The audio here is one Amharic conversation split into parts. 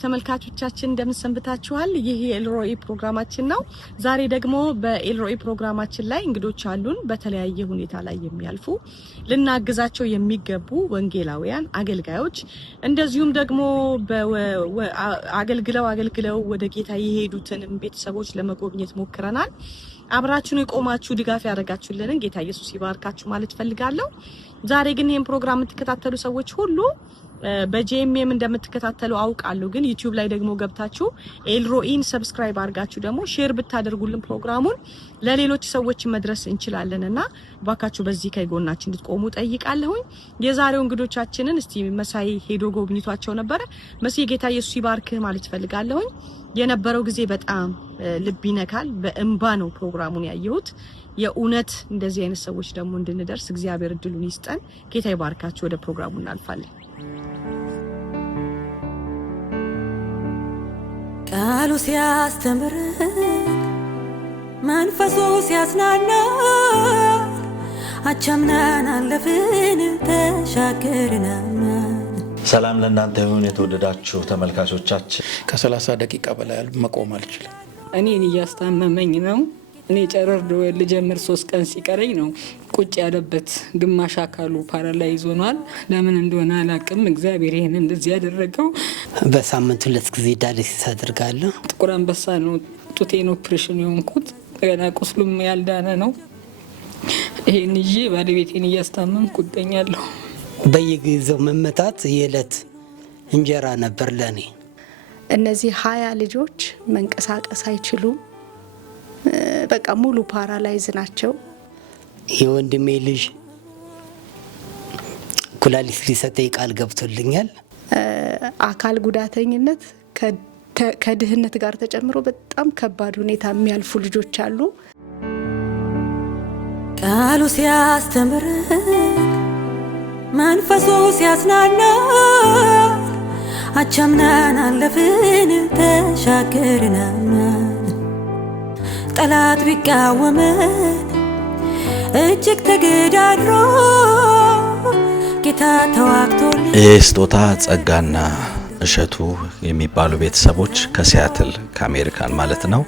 ተመልካቾቻችን እንደምን ሰንብታችኋል? ይህ የኤልሮኢ ፕሮግራማችን ነው። ዛሬ ደግሞ በኤልሮኢ ፕሮግራማችን ላይ እንግዶች አሉን። በተለያየ ሁኔታ ላይ የሚያልፉ ልናግዛቸው የሚገቡ ወንጌላውያን አገልጋዮች እንደዚሁም ደግሞ አገልግለው ወደ ጌታ የሄዱትን ቤተሰቦች ለመጎብኘት ሞክረናል። አብራችሁን የቆማችሁ ድጋፍ ያደረጋችሁልን ጌታ ኢየሱስ ይባርካችሁ ማለት ፈልጋለሁ። ዛሬ ግን ይሄን ፕሮግራም የምትከታተሉ ሰዎች ሁሉ በጂኤምኤም እንደምትከታተሉ አውቃለሁ። ግን ዩቲዩብ ላይ ደግሞ ገብታችሁ ኤልሮኢን ሰብስክራይብ አድርጋችሁ ደግሞ ሼር ብታደርጉልን ፕሮግራሙን ለሌሎች ሰዎች መድረስ እንችላለንና ባካችሁ በዚህ ከጎናችን እንድትቆሙ ጠይቃለሁኝ። የዛሬው እንግዶቻችንን እስቲ መሳይ ሄዶ ጎብኝቷቸው ነበር። መሳይ ጌታ ኢየሱስ ይባርክህ ማለት ፈልጋለሁኝ። የነበረው ጊዜ በጣም ልብ ይነካል። በእንባ ነው ፕሮግራሙን ያየሁት። የኡነት እንደዚህ አይነት ሰዎች ደግሞ እንድንደርስ እግዚአብሔር እድሉን ይስጠን። ጌታ ይባርካችሁ። ወደ ፕሮግራሙ እናልፋለን። ቃሉ ሲያስተምር መንፈሱ ሲያጽናና አቻምናን አለፍን ተሻገርናና። ሰላም ለእናንተ ይሁን የተወደዳችሁ ተመልካቾቻችን። ከ30 ደቂቃ በላይ መቆም አልችልም። እኔን እያስታመመኝ ነው። እኔ ጨረር ልጀምር 3 ቀን ሲቀረኝ ነው ቁጭ ያለበት። ግማሽ አካሉ ፓራላይዝ ሆኗል። ለምን እንደሆነ አላቅም። እግዚአብሔር ይሄን እንደዚህ ያደረገው። በሳምንት 2 ጊዜ ዳያሊሲስ አድርጋለሁ። ጥቁር አንበሳ ነው ጡቴን ኦፕሬሽን የሆንኩት። ገና ቁስሉም ያልዳነ ነው። ይሄን ይዤ ባለቤቴን እያስታመምኩ እገኛለሁ። በየጊዜው መመታት የዕለት እንጀራ ነበር ለኔ። እነዚህ 20 ልጆች መንቀሳቀስ አይችሉም። በቃ ሙሉ ፓራላይዝ ናቸው። የወንድሜ ልጅ ኩላሊት ሊሰጠኝ ቃል ገብቶልኛል። አካል ጉዳተኝነት ከድህነት ጋር ተጨምሮ በጣም ከባድ ሁኔታ የሚያልፉ ልጆች አሉ። ቃሉ ሲያስተምር መንፈሱ ሲያጽናና አቻምናን አለፍን ተሻገርናና። ጠላት ቢቃወመን እጅግ ተገዳድሮ ጌታ ተዋግቶልን። ይህ ስጦታ ጸጋና እሸቱ የሚባሉ ቤተሰቦች ከሲያትል ከአሜሪካን ማለት ነው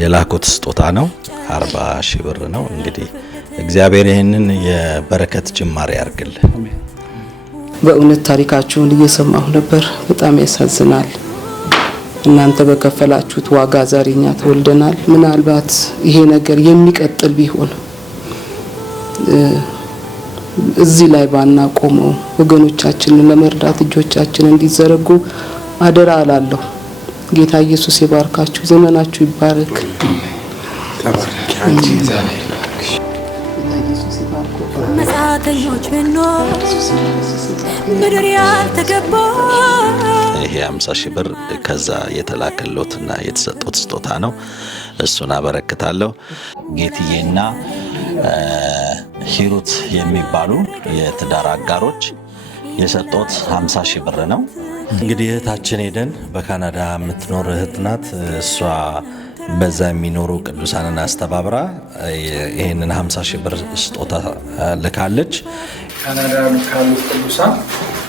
የላኩት ስጦታ ነው። 40,000 ብር ነው። እንግዲህ እግዚአብሔር ይህንን የበረከት ጅማሬ ያርግል። በእውነት ታሪካችሁን እየሰማሁ ነበር። በጣም ያሳዝናል። እናንተ በከፈላችሁት ዋጋ ዛሬኛ ተወልደናል። ምናልባት ይሄ ነገር የሚቀጥል ቢሆን እዚህ ላይ ባናቆመው ወገኖቻችንን ለመርዳት እጆቻችንን እንዲዘረጉ አደራ አላለሁ። ጌታ ኢየሱስ ይባርካችሁ። ዘመናችሁ ይባረክ። መጻተኞች ብንሆን ምድር ያልተገባ ይሄ 50,000 ብር ከዛ የተላከሎትና የተሰጠው ስጦታ ነው። እሱን አበረክታለሁ። ጌትዬና ሂሩት የሚባሉ የትዳር አጋሮች የሰጡት 50,000 ብር ነው። እንግዲህ እህታችን ሄደን በካናዳ የምትኖር እህት ናት። እሷ በዛ የሚኖሩ ቅዱሳንን አስተባብራ ይሄንን 50,000 ብር ስጦታ ልካለች። ካናዳ ካሉት ቅዱሳን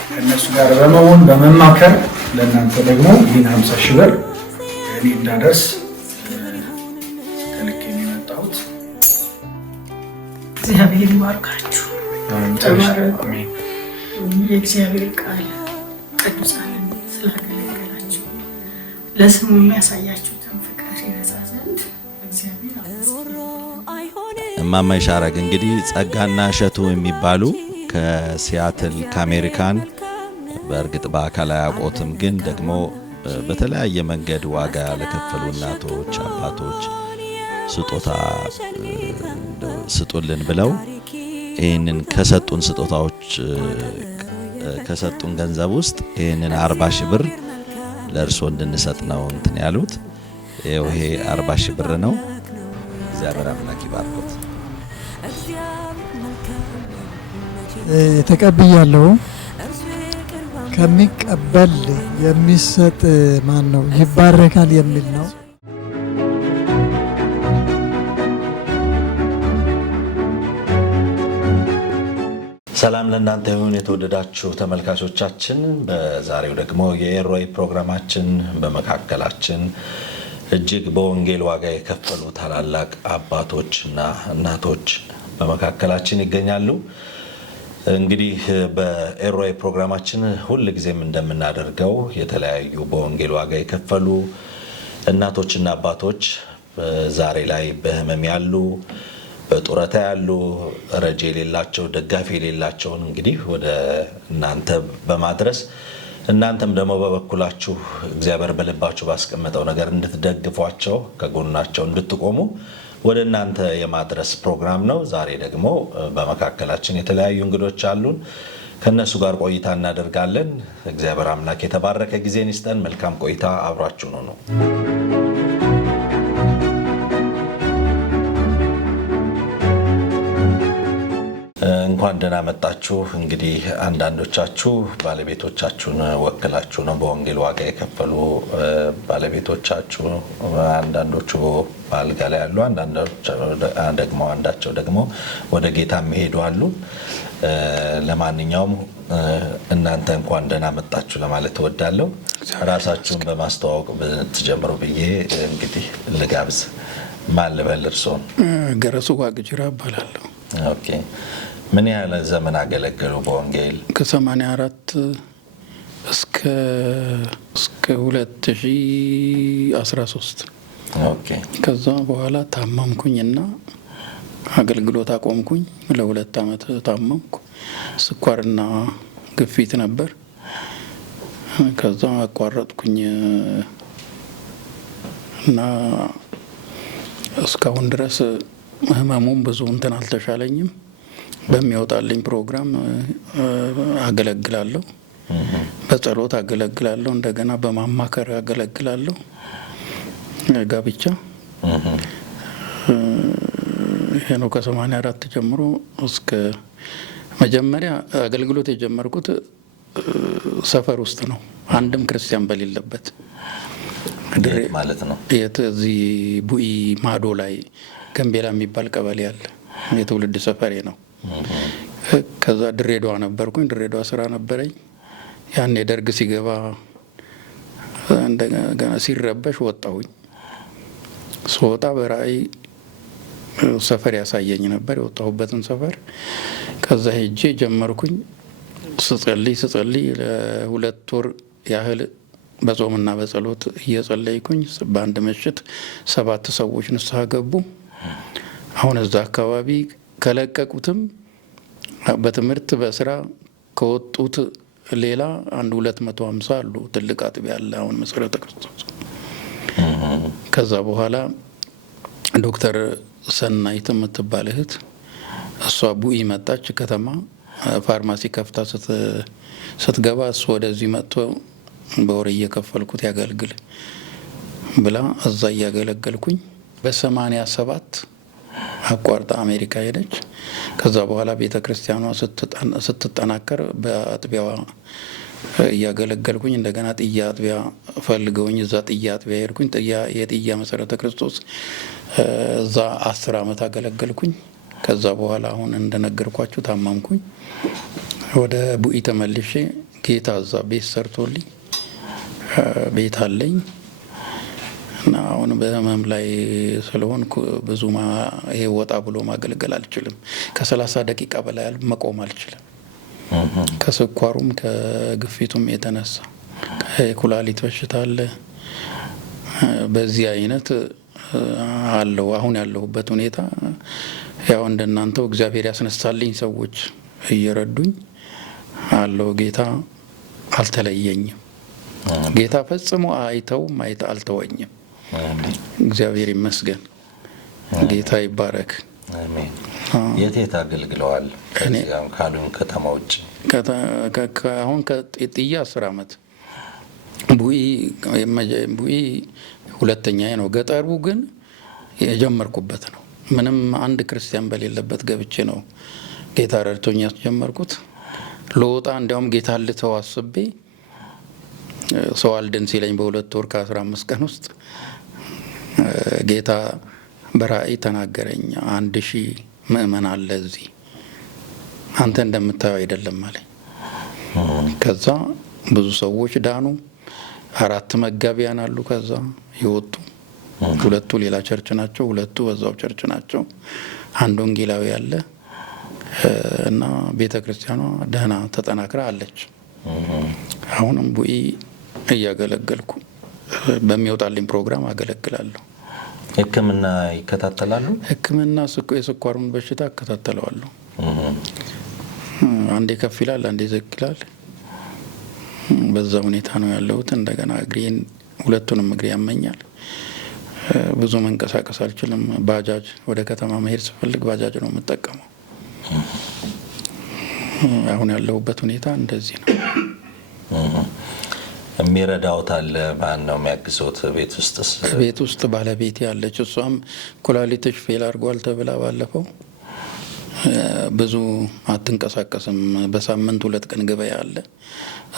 ከነሱ ጋር በመሆን በመማከር ለእናንተ ደግሞ ይህን 50,000 ብር እኔ እንዳደርስ ተልኬ የመጣሁት። እግዚአብሔር ይባርካችሁ። ተባረኩ። የእግዚአብሔር ቃል ቅዱሳንን ስላገለገላችሁ ለስሙ የሚያሳያችሁትን ፍቅር ይበዛ ዘንድ እግዚአብሔር እማማ ይሻረግ እንግዲህ ጸጋና እሸቱ የሚባሉ ከሲያትል ከአሜሪካን በእርግጥ በአካል አያውቁትም፣ ግን ደግሞ በተለያየ መንገድ ዋጋ ለከፈሉ እናቶች፣ አባቶች ስጦታ ስጡልን ብለው ይህንን ከሰጡን ስጦታዎች ከሰጡን ገንዘብ ውስጥ ይህንን 40,000 ብር ለእርሶ እንድንሰጥ ነው እንትን ያሉት። ይሄ 40,000 ብር ነው። እግዚአብሔር አምላክ ይባርኮት። ተቀብያለሁ። ከሚቀበል የሚሰጥ ማን ነው? ይባረካል የሚል ነው። ሰላም ለእናንተ ይሁን የተወደዳችሁ ተመልካቾቻችን። በዛሬው ደግሞ የኤሮይ ፕሮግራማችን በመካከላችን እጅግ በወንጌል ዋጋ የከፈሉ ታላላቅ አባቶችና እናቶች በመካከላችን ይገኛሉ። እንግዲህ በኤሮይ ፕሮግራማችን ሁል ጊዜም እንደምናደርገው የተለያዩ በወንጌል ዋጋ የከፈሉ እናቶችና አባቶች ዛሬ ላይ በህመም ያሉ በጡረታ ያሉ ረጄ የሌላቸው ደጋፊ የሌላቸውን እንግዲህ ወደ እናንተ በማድረስ እናንተም ደግሞ በበኩላችሁ እግዚአብሔር በልባችሁ ባስቀመጠው ነገር እንድትደግፏቸው ከጎናቸው እንድትቆሙ ወደ እናንተ የማድረስ ፕሮግራም ነው። ዛሬ ደግሞ በመካከላችን የተለያዩ እንግዶች አሉን። ከነሱ ጋር ቆይታ እናደርጋለን። እግዚአብሔር አምላክ የተባረከ ጊዜን ይስጠን። መልካም ቆይታ፣ አብራችሁ ነው። እንኳን ደህና መጣችሁ። እንግዲህ አንዳንዶቻችሁ ባለቤቶቻችሁን ወክላችሁ ነው በወንጌል ዋጋ የከፈሉ ባለቤቶቻችሁ፣ አንዳንዶቹ በአልጋ ላይ ያሉ፣ አንዳቸው ደግሞ ወደ ጌታ የሚሄዱ አሉ። ለማንኛውም እናንተ እንኳን ደህና መጣችሁ ለማለት እወዳለሁ። ራሳችሁን በማስተዋወቅ ብትጀምሩ ብዬ እንግዲህ ልጋብዝ። ማን ልበል? እርስዎን? ገረሱ ዋቅጅራ እባላለሁ። ኦኬ። ምን ያህል ዘመን አገለገሉ በወንጌል? ከ84 እስከ 2013። ኦኬ። ከዛ በኋላ ታመምኩኝና አገልግሎት አቆምኩኝ። ለ2 ዓመት ታመምኩ። ስኳርና ግፊት ነበር። ከዛ አቋረጥኩኝ እና እስካሁን ድረስ ህመሙም ብዙ እንትን አልተሻለኝም። በሚወጣልኝ ፕሮግራም አገለግላለሁ፣ በጸሎት አገለግላለሁ፣ እንደገና በማማከር አገለግላለሁ። ጋብቻ ይሄ ነው። ከ84 ጀምሮ እስከ መጀመሪያ አገልግሎት የጀመርኩት ሰፈር ውስጥ ነው፣ አንድም ክርስቲያን በሌለበት ማለት ነው። እዚህ ቡኢ ማዶ ላይ ገንቤላ የሚባል ቀበሌ አለ። የትውልድ ሰፈሬ ነው። ከዛ ድሬዳዋ ነበርኩኝ። ድሬዳዋ ስራ ነበረኝ። ያን የደርግ ሲገባ እንደገና ሲረበሽ ወጣሁኝ። ስወጣ በራእይ ሰፈር ያሳየኝ ነበር፣ የወጣሁበትን ሰፈር። ከዛ ሄጄ ጀመርኩኝ። ስጸልይ ለ2 ወር ያህል በጾምና በጸሎት እየጸለይኩኝ በአንድ ምሽት 7 ሰዎች ንስሐ ገቡ። አሁን እዛ አካባቢ ከለቀቁትም በትምህርት በስራ ከወጡት ሌላ 250 አሉ። ትልቅ አጥቢያ አለ አሁን መሰረተ ክርስቶስ። ከዛ በኋላ ዶክተር ሰናይት የምትባል እህት እሷ ቡኢ መጣች ከተማ ፋርማሲ ከፍታ ስትገባ እሱ ወደዚህ መጥቶ በወር እየከፈልኩት ያገልግል ብላ እዛ እያገለገልኩኝ በ87 አቋርጣ አሜሪካ ሄደች። ከዛ በኋላ ቤተ ክርስቲያኗ ስትጠናከር በአጥቢያዋ እያገለገልኩኝ እንደገና ጥያ አጥቢያ ፈልገውኝ እዛ ጥያ አጥቢያ ሄድኩኝ። የጥያ መሰረተ ክርስቶስ እዛ 10 ዓመት አገለገልኩኝ። ከዛ በኋላ አሁን እንደነገርኳችሁ ታማምኩኝ። ወደ ቡኢ ተመልሼ ጌታ እዛ ቤት ሰርቶልኝ ቤት አለኝ እና አሁን በህመም ላይ ስለሆንኩ ብዙ ይሄ ወጣ ብሎ ማገልገል አልችልም። ከ30 ደቂቃ በላይ መቆም አልችልም። ከስኳሩም ከግፊቱም የተነሳ የኩላሊት በሽታ አለ። በዚህ አይነት አለው አሁን ያለሁበት ሁኔታ። ያው እንደናንተው እግዚአብሔር ያስነሳልኝ ሰዎች እየረዱኝ አለው። ጌታ አልተለየኝም። ጌታ ፈጽሞ አልተወኝም። እግዚአብሔር ይመስገን። ጌታ ይባረክ። አሜን። የት አገልግለዋል? ካሉን ከተማ ውጭ አሁን ከጥያ 10 ዓመት ቡኢ 2ኛዬ ነው። ገጠሩ ግን የጀመርኩበት ነው። ምንም አንድ ክርስቲያን በሌለበት ገብቼ ነው ጌታ ረድቶኝ ያስጀመርኩት። ለወጣ እንዲያውም ጌታ ልተው አስቤ ሰው አልድን ሲለኝ በ2 ወር ከ15 ቀን ውስጥ ጌታ በራእይ ተናገረኝ። 1000 ምእመን አለ እዚህ አንተ እንደምታየው አይደለም አለኝ። ከዛ ብዙ ሰዎች ዳኑ። 4 መጋቢያን አሉ ከዛ ይወጡ። 2 ሌላ ቸርች ናቸው፣ 2 በዛው ቸርች ናቸው። አንድ ወንጌላዊ ያለ እና ቤተክርስቲያኗ ደህና ተጠናክራ አለች። አሁንም ቡኢ እያገለገልኩ በሚወጣልኝ ፕሮግራም አገለግላለሁ። ሕክምና ይከታተላሉ? ሕክምና የስኳሩን በሽታ እከታተለዋለሁ። አንዴ ከፍ ይላል፣ አንዴ ዝቅ ይላል። በዛ ሁኔታ ነው ያለሁት። እንደገና እግሬን 2ቱንም እግሬ ያመኛል። ብዙ መንቀሳቀስ አልችልም። ባጃጅ ወደ ከተማ መሄድ ስፈልግ ባጃጅ ነው የምጠቀመው። አሁን ያለሁበት ሁኔታ እንደዚህ ነው። የሚረዳውት አለ? ማን ነው የሚያግዘውት? ቤት ውስጥስ? ቤት ውስጥ ባለቤቴ ያለች። እሷም ኩላሊትሽ ፌል አድርጓል ተብላ ባለፈው ብዙ አትንቀሳቀስም። በሳምንት 2 ቀን ገበያ አለ።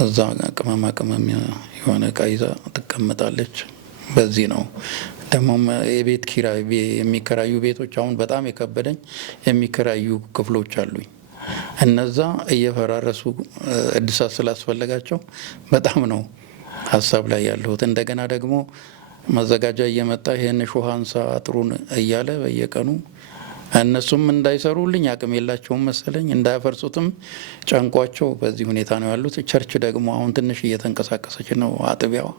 እዛ ቅመማ ቅመም የሆነ እቃ ይዛ ትቀመጣለች። በዚህ ነው ደግሞም የቤት ኪራይ የሚከራዩ ቤቶች አሁን በጣም የከበደኝ የሚከራዩ ክፍሎች አሉኝ። እነዛ እየፈራረሱ እድሳት ስላስፈለጋቸው በጣም ነው ሀሳብ ላይ ያለሁት። እንደገና ደግሞ መዘጋጃ እየመጣ ይሄን ሾህ አንሳ አጥሩን እያለ በየቀኑ እነሱም እንዳይሰሩልኝ አቅም የላቸውም መሰለኝ፣ እንዳያፈርሱትም ጨንቋቸው በዚህ ሁኔታ ነው ያሉት። ቸርች ደግሞ አሁን ትንሽ እየተንቀሳቀሰች ነው። አጥቢያዋ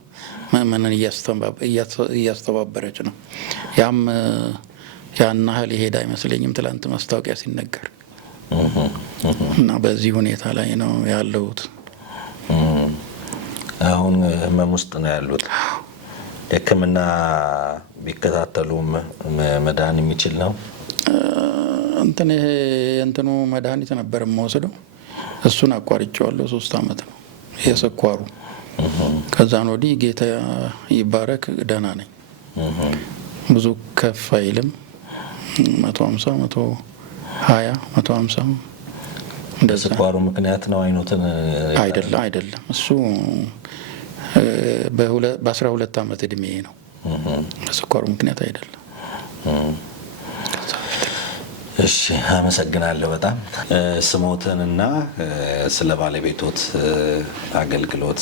ምእመናን እያስተባበረች ነው። ያም ያን ያህል ይሄድ አይመስለኝም ትላንት ማስታወቂያ ሲነገር እና በዚህ ሁኔታ ላይ ነው ያለሁት። አሁን ህመም ውስጥ ነው ያሉት። ሕክምና ቢከታተሉም መዳን የሚችል ነው? እንትኑ መድኃኒት ነበር የምወስደው፣ እሱን አቋርጬዋለሁ። 3 ዓመት ነው የስኳሩ። ከዛን ወዲህ ጌታ ይባረክ ደህና ነኝ። ብዙ ከፍ አይልም። 150 120 150 እንደዛ። ስኳሩ ምክንያት ነው አይኖትን? አይደለም እሱ በ12 ዓመት እድሜ ነው። በስኳሩ ምክንያት አይደለም። እሺ፣ አመሰግናለሁ በጣም ስሞትንና ስለ ባለቤቶት አገልግሎት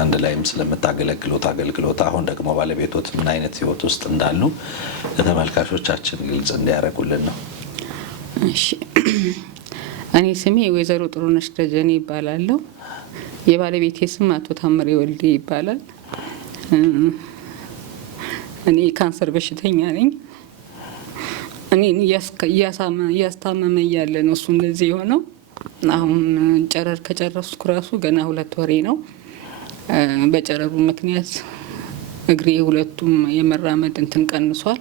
አንድ ላይም ስለምታገለግሉት አገልግሎት አሁን ደግሞ ባለቤቶት ምን አይነት ህይወት ውስጥ እንዳሉ ለተመልካቾቻችን ግልጽ እንዲያደርጉልን ነው። እሺ፣ እኔ ስሜ ወይዘሮ ጥሩነሽ ደጀኔ ይባላለሁ። የባለቤቴ ስም አቶ ታምሬ ወልዴ ይባላል። እኔ ካንሰር በሽተኛ ነኝ። እኔን እያስታመመ እያለ ነው እሱ እንደዚህ የሆነው። አሁን ጨረር ከጨረስኩ ራሱ ገና 2 ወሬ ነው። በጨረሩ ምክንያት እግሬ 2ቱም የመራመድ እንትን ቀንሷል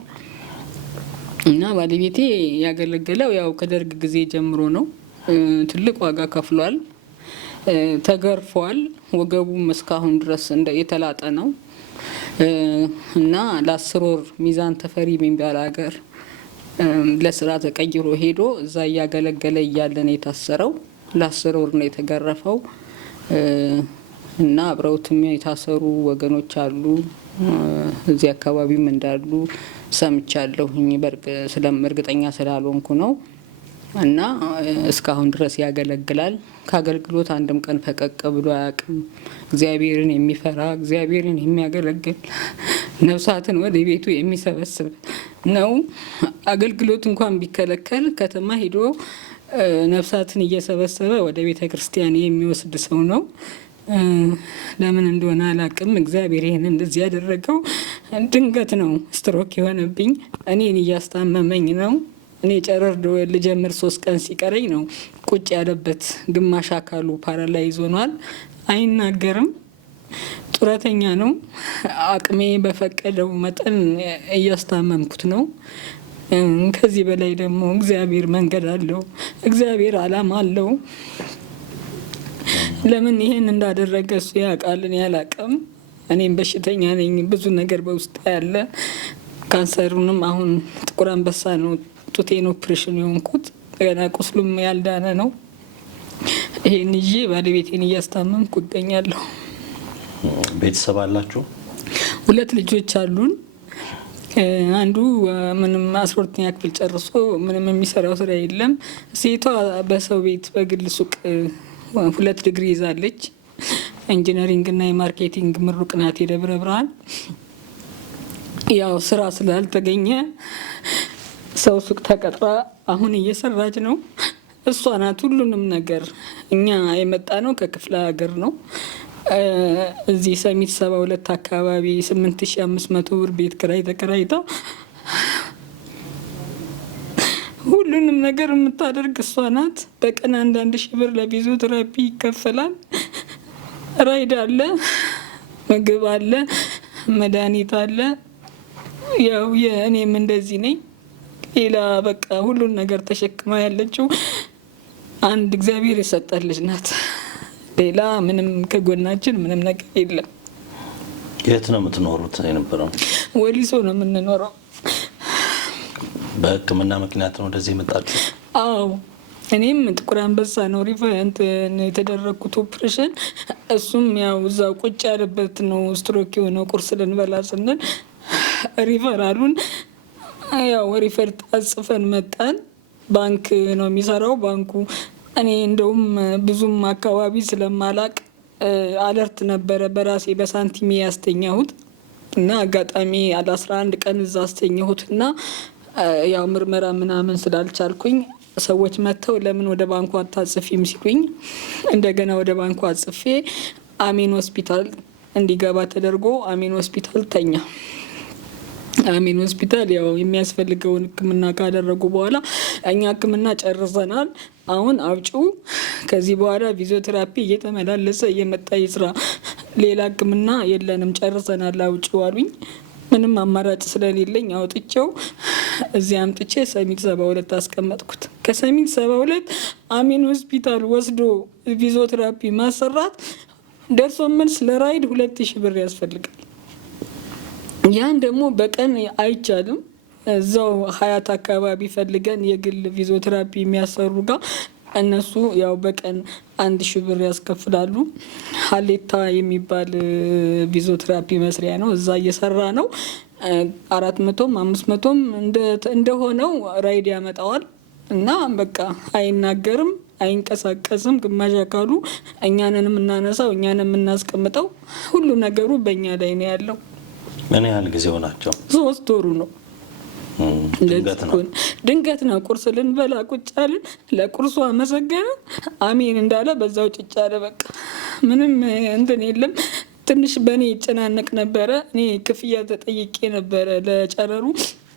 እና ባለቤቴ ያገለገለው ያው ከደርግ ጊዜ ጀምሮ ነው። ትልቅ ዋጋ ከፍሏል። ተገርፏል። ወገቡም እስካሁን ድረስ የተላጠ ነው እና ለ10 ወር ሚዛን ተፈሪ የሚባል ሀገር ለስራ ተቀይሮ ሄዶ እዛ እያገለገለ እያለ ነው የታሰረው። ለ10 ወር ነው የተገረፈው እና አብረውትም የታሰሩ ወገኖች አሉ። እዚህ አካባቢም እንዳሉ ሰምቻለሁኝ። እርግጠኛ ስላልሆንኩ ነው። እና እስካሁን ድረስ ያገለግላል። ከአገልግሎት አንድም ቀን ፈቀቅ ብሎ አያውቅም። እግዚአብሔርን የሚፈራ እግዚአብሔርን የሚያገለግል ነፍሳትን ወደ ቤቱ የሚሰበስብ ነው። አገልግሎት እንኳን ቢከለከል ከተማ ሄዶ ነፍሳትን እየሰበሰበ ወደ ቤተ ክርስቲያን የሚወስድ ሰው ነው። ለምን እንደሆነ አላውቅም። እግዚአብሔር ይህን እንደዚህ ያደረገው ድንገት ነው። ስትሮክ የሆነብኝ እኔን እያስታመመኝ ነው። እኔ ጨረር ልጀምር 3 ቀን ሲቀረኝ ነው ቁጭ ያለበት። ግማሽ አካሉ ፓራላይዝ ሆኗል። አይናገርም። ጡረተኛ ነው። አቅሜ በፈቀደው መጠን እያስታመምኩት ነው። ከዚህ በላይ ደግሞ እግዚአብሔር መንገድ አለው። እግዚአብሔር ዓላማ አለው። ለምን ይሄን እንዳደረገ እሱ ያውቃል። እኔ አላውቅም። እኔም በሽተኛ ነኝ። ብዙ ነገር በውስጥ ያለ ካንሰሩንም አሁን ጥቁር አንበሳ ነው ጡቴን ኦፕሬሽን የሆንኩት። ገና ቁስሉም ያልዳነ ነው። ይሄን ይዤ ባለቤቴን እያስታመምኩ እገኛለሁ። ቤተሰብ አላችሁ? 2 ልጆች አሉን። አንዱ ምንም 12ኛ ክፍል ጨርሶ ምንም የሚሰራው ስራ የለም። ሴቷ በሰው ቤት በግል ሱቅ 2 ዲግሪ ይዛለች። ኢንጂነሪንግ እና የማርኬቲንግ ምሩቅ ናት የደብረ ብርሃን። ያው ስራ ስላልተገኘ ሰው ሱቅ ተቀጥራ አሁን እየሰራች ነው። እሷ ናት ሁሉንም ነገር። እኛ የመጣ ነው ከክፍለ ሀገር ነው። እዚህ ሰሚት 72 አካባቢ 8500 ብር ቤት ክራይ ተከራይታ ሁሉንም ነገር የምታደርግ እሷ ናት። በቀን 1,000 ብር ለፊዚዮቴራፒ ይከፈላል። ራይድ አለ፣ ምግብ አለ፣ መድኃኒት አለ። ያው እኔም እንደዚህ ነኝ። ሌላ በቃ ሁሉን ነገር ተሸክማ ያለችው አንድ እግዚአብሔር የሰጠን ልጅ ናት። ሌላ ምንም ከጎናችን ምንም ነገር የለም። የት ነው የምትኖሩት የነበረው? ወሊሶ ነው የምንኖረው። በሕክምና ምክንያት ነው ወደዚህ የመጣችሁ? አዎ፣ እኔም ጥቁር አንበሳ ነው ሪፈረንት የተደረግኩት ኦፕሬሽን። እሱም ያው እዛው ቁጭ ያለበት ነው ስትሮክ የሆነው። ቁርስ ልንበላ ስንል ሪፈራሉን ያው ሪፈር አጽፈን መጣን። ባንክ ነው የሚሰራው ባንኩ። እኔ እንደውም ብዙም አካባቢ ስለማላቅ አለርት ነበረ በራሴ በሳንቲሜ ያስተኛሁት እና አጋጣሚ 11 ቀን እዛ አስተኛሁት እና ያው ምርመራ ምናምን ስላልቻልኩኝ ሰዎች መጥተው ለምን ወደ ባንኩ አታጽፊም ሲሉኝ እንደገና ወደ ባንኩ አጽፌ አሜን ሆስፒታል እንዲገባ ተደርጎ አሜን ሆስፒታል ተኛ። አሜን ሆስፒታል ያው የሚያስፈልገውን ሕክምና ካደረጉ በኋላ እኛ ሕክምና ጨርሰናል፣ አሁን አውጪው፣ ከዚህ በኋላ ፊዚዮቴራፒ እየተመላለሰ እየመጣ ይስራ፣ ሌላ ሕክምና የለንም ጨርሰናል አውጪው አሉኝ። ምንም አማራጭ ስለሌለኝ አውጥቼው እዚህ አምጥቼ ሰሚት 72 አስቀመጥኩት። ከሰሚት 72 አሜን ሆስፒታል ወስዶ ፊዚዮቴራፒ ማሰራት ደርሶ መልስ ለራይድ 2000 ብር ያስፈልጋል። ያን ደግሞ በቀን አይቻልም። እዛው ሀያት አካባቢ ፈልገን የግል ፊዚዮቴራፒ የሚያሰሩ ጋር እነሱ ያው በቀን 1000 ብር ያስከፍላሉ። ሀሌታ የሚባል ፊዚዮቴራፒ መስሪያ ነው፣ እዛ እየሰራ ነው። 400ም 500ም እንደሆነው ራይድ ያመጣዋል እና በቃ አይናገርም፣ አይንቀሳቀስም። ግማሽ አካሉ እኛንን የምናነሳው እኛንን የምናስቀምጠው፣ ሁሉ ነገሩ በእኛ ላይ ነው ያለው። ምን ያህል ጊዜ ሆናቸው? 3 ወሩ ነው። ድንገት ነው። ቁርስ ልንበላ ቁጭ አልን። ለቁርሱ አመሰገነ፣ አሜን እንዳለ በዛው ጭጭ አለ። በቃ ምንም እንትን የለም። ትንሽ በእኔ ይጨናነቅ ነበረ። እኔ ክፍያ ተጠይቄ ነበረ ለጨረሩ